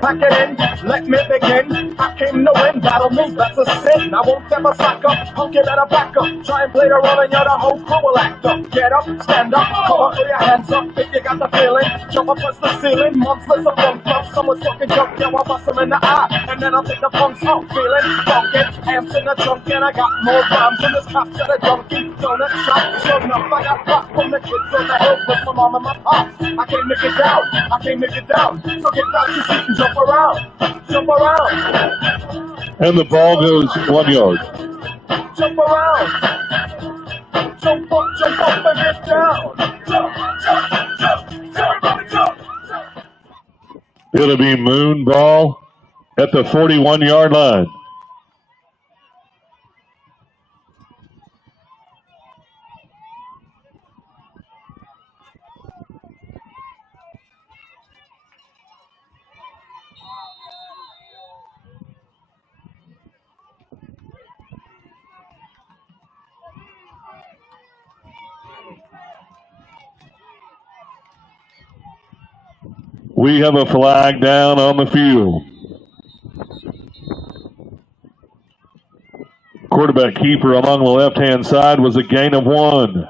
Pack it in, let me begin. I came to win, battle me, that's a sin. I won't ever slack up, punk you better back up. Try and play the role and you're the whole crew will act up. Get up, stand up, come on, throw your hands up if you got the feeling. Jump up touch the ceiling, monsters of funk club. Someone's fucking junk, yeah, I'll bust them in the eye. And then I'll take the punks off, feeling funkin'. Amps in the trunk and I got more rhymes than this cops at a junkie. Donut shop, sure enough, I got rock from the kids on the hill with my mom and my pops. I came to get down, I came to get down. So get down to seat and jump around, jump around. And the ball goes 1 yard. Jump around. Jump up and get down. Jump. It'll be moon ball at the 41-yard line. We have a flag down on the field. Quarterback keeper along the left-hand side was a gain of 1.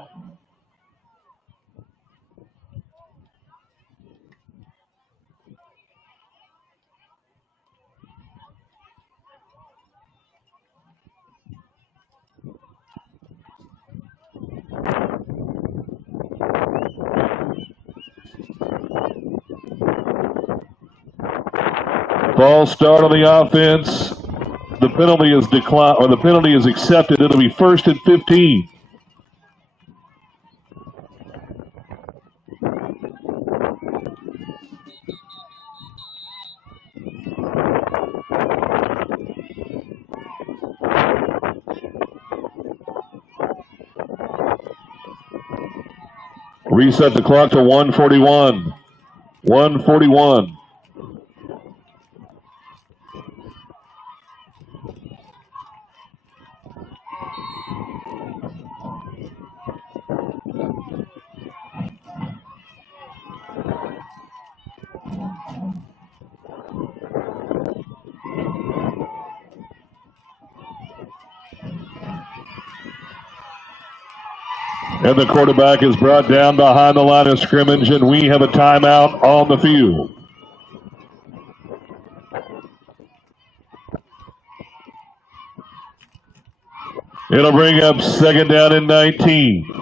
False start on the offense. The penalty is declined, or the penalty is accepted. It'll be 1st and 15. Reset the clock to 1:41. 1:41. And the quarterback is brought down behind the line of scrimmage, and we have a timeout on the field. It'll bring up 2nd down and 19.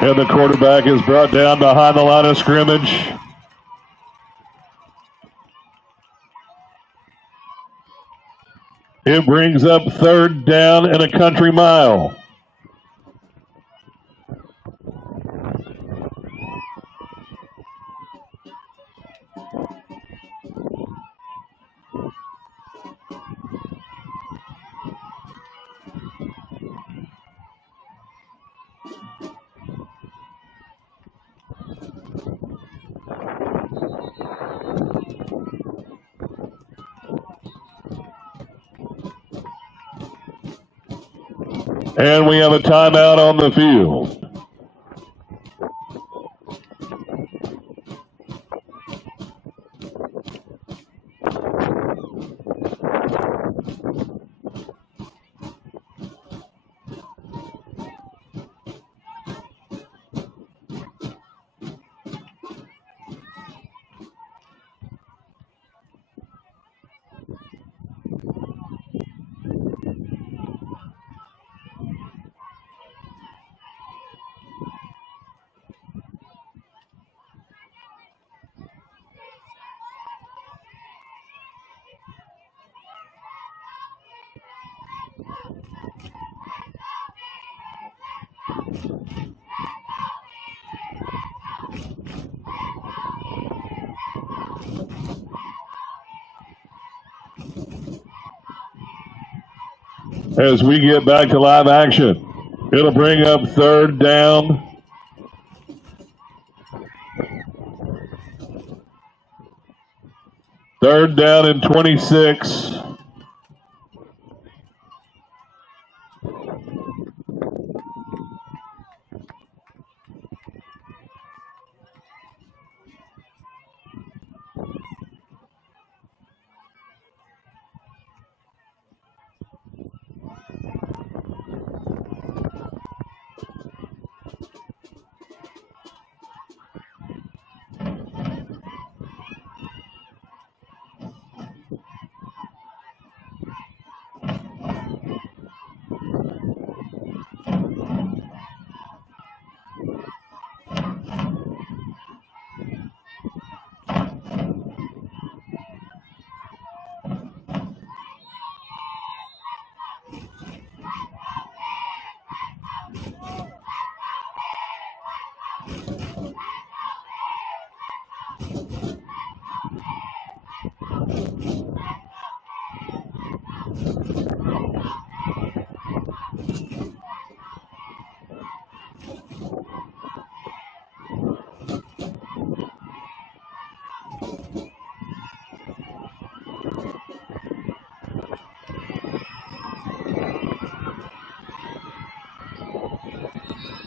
And the quarterback is brought down behind the line of scrimmage. It brings up 3rd down and a country mile. And we have a timeout on the field. as we get back to live action. It'll bring up third down. Third down and 26.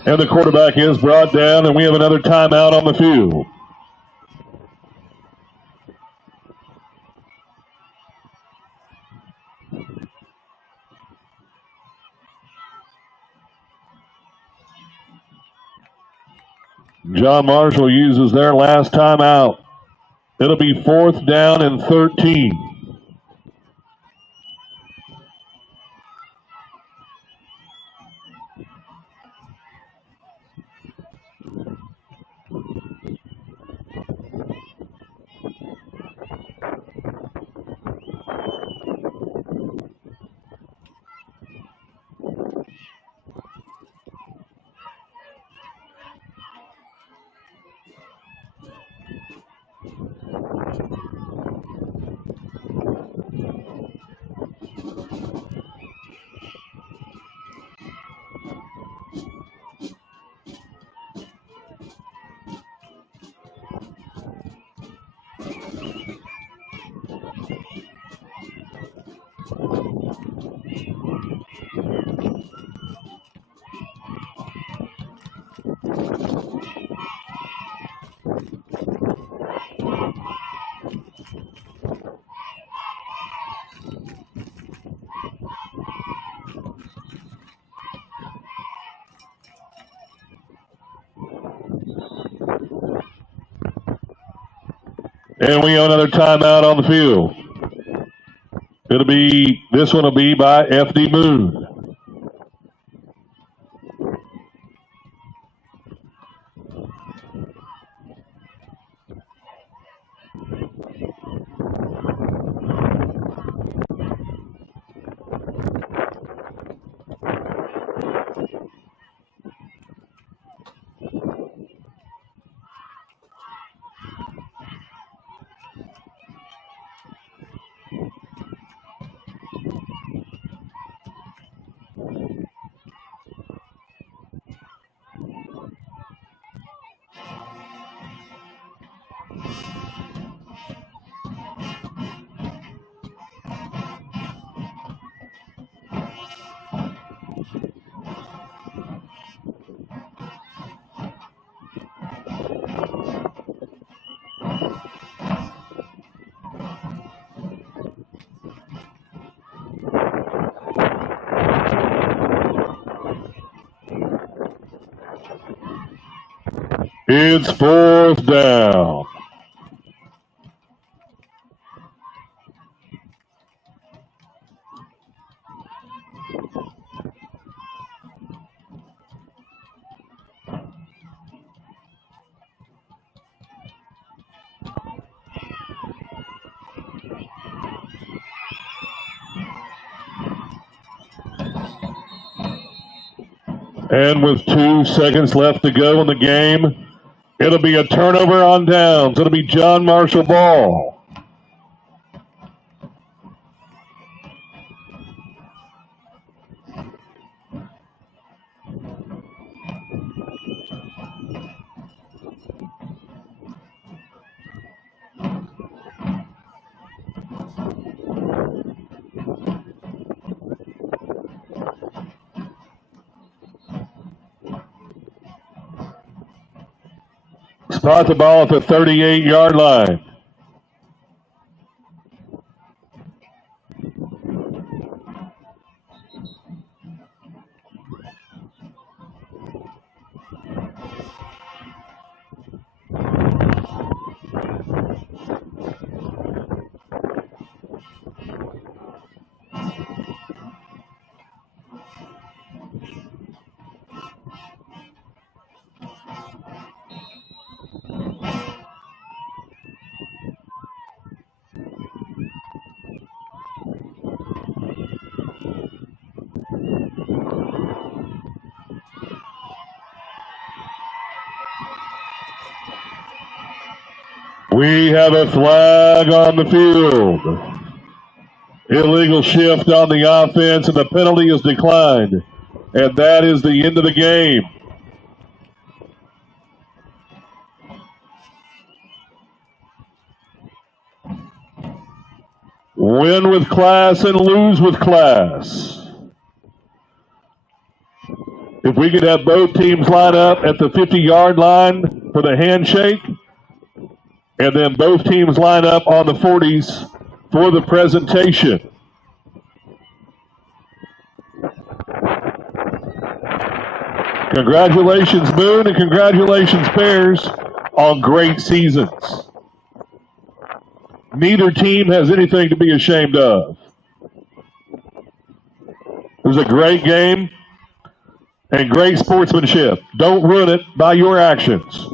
And the quarterback is brought down, and we have another timeout on the field. John Marshall uses their last timeout. It'll be fourth down and 13. And we have another timeout on the field. This one will be by FD Moon. It's fourth down. And with 2 seconds left to go in the game, it'll be a turnover on downs. It'll be John Marshall ball. Spot the ball at the 38-yard line. We have a flag on the field. Illegal shift on the offense, and the penalty is declined. And that is the end of the game. Win with class and lose with class. If we could have both teams line up at the 50-yard line for the handshake, and then both teams line up on the 40s for the presentation. Congratulations, Moon, and congratulations, Bears, on great seasons. Neither team has anything to be ashamed of. It was a great game and great sportsmanship. Don't ruin it by your actions.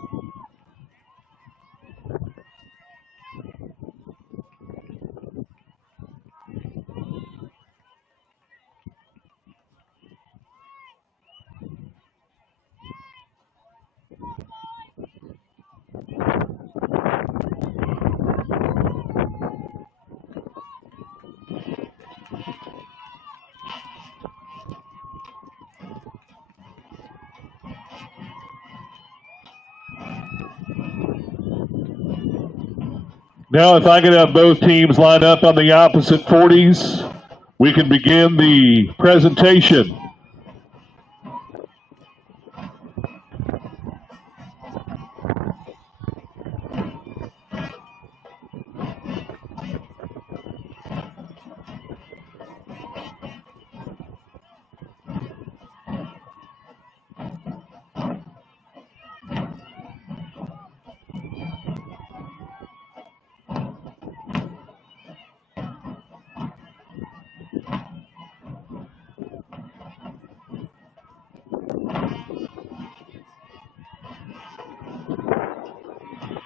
Now, if I could have both teams line up on the opposite 40s, we can begin the presentation.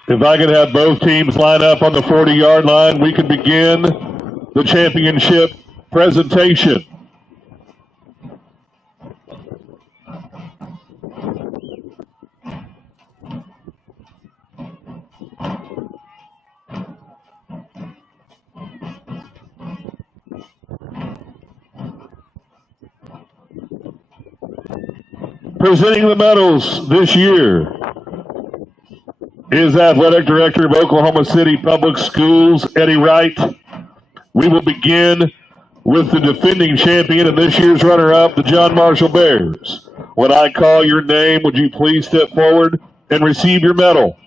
If I could have both teams line up on the 40-yard line, we could begin the championship presentation. Presenting the medals this year is Athletic Director of Oklahoma City Public Schools, Eddie Wright. We will begin with the defending champion and this year's runner-up, the John Marshall Bears. When I call your name, would you please step forward and receive your medal?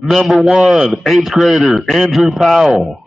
Number 1, 8th grader Andrew Powell.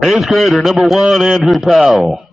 Eighth grader, number 1, Andrew Powell.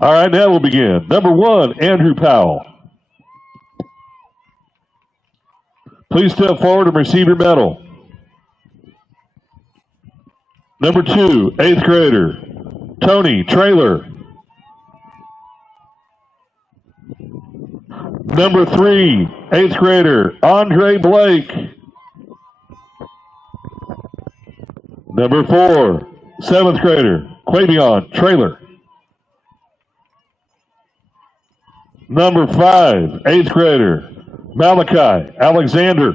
All right, now we'll begin. Number 1, Andrew Powell. Please step forward and receive your medal. Number 2, 8th grader, Tony Traylor. Number 3, 8th grader, Andre Blake. Number 4, 7th grader, Quavion Traylor. Number 5, 8th grader, Malachi Alexander.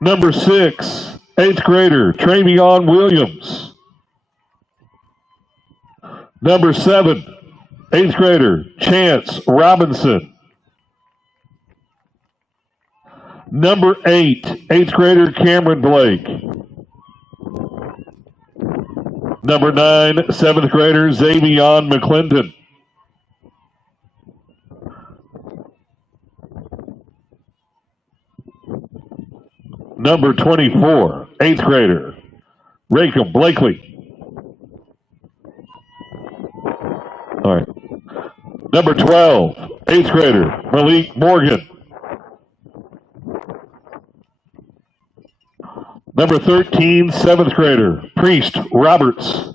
Number 6, 8th grader, Travion Williams. Number 7, 8th grader, Chance Robinson. Number 8, 8th grader, Cameron Blake. Number 9, 7th grader, Xavion McClendon. Number 24, 8th grader, Rakem Blakely. All right. Number 12, 8th grader, Malik Morgan. Number 13, 7th grader, Priest Roberts.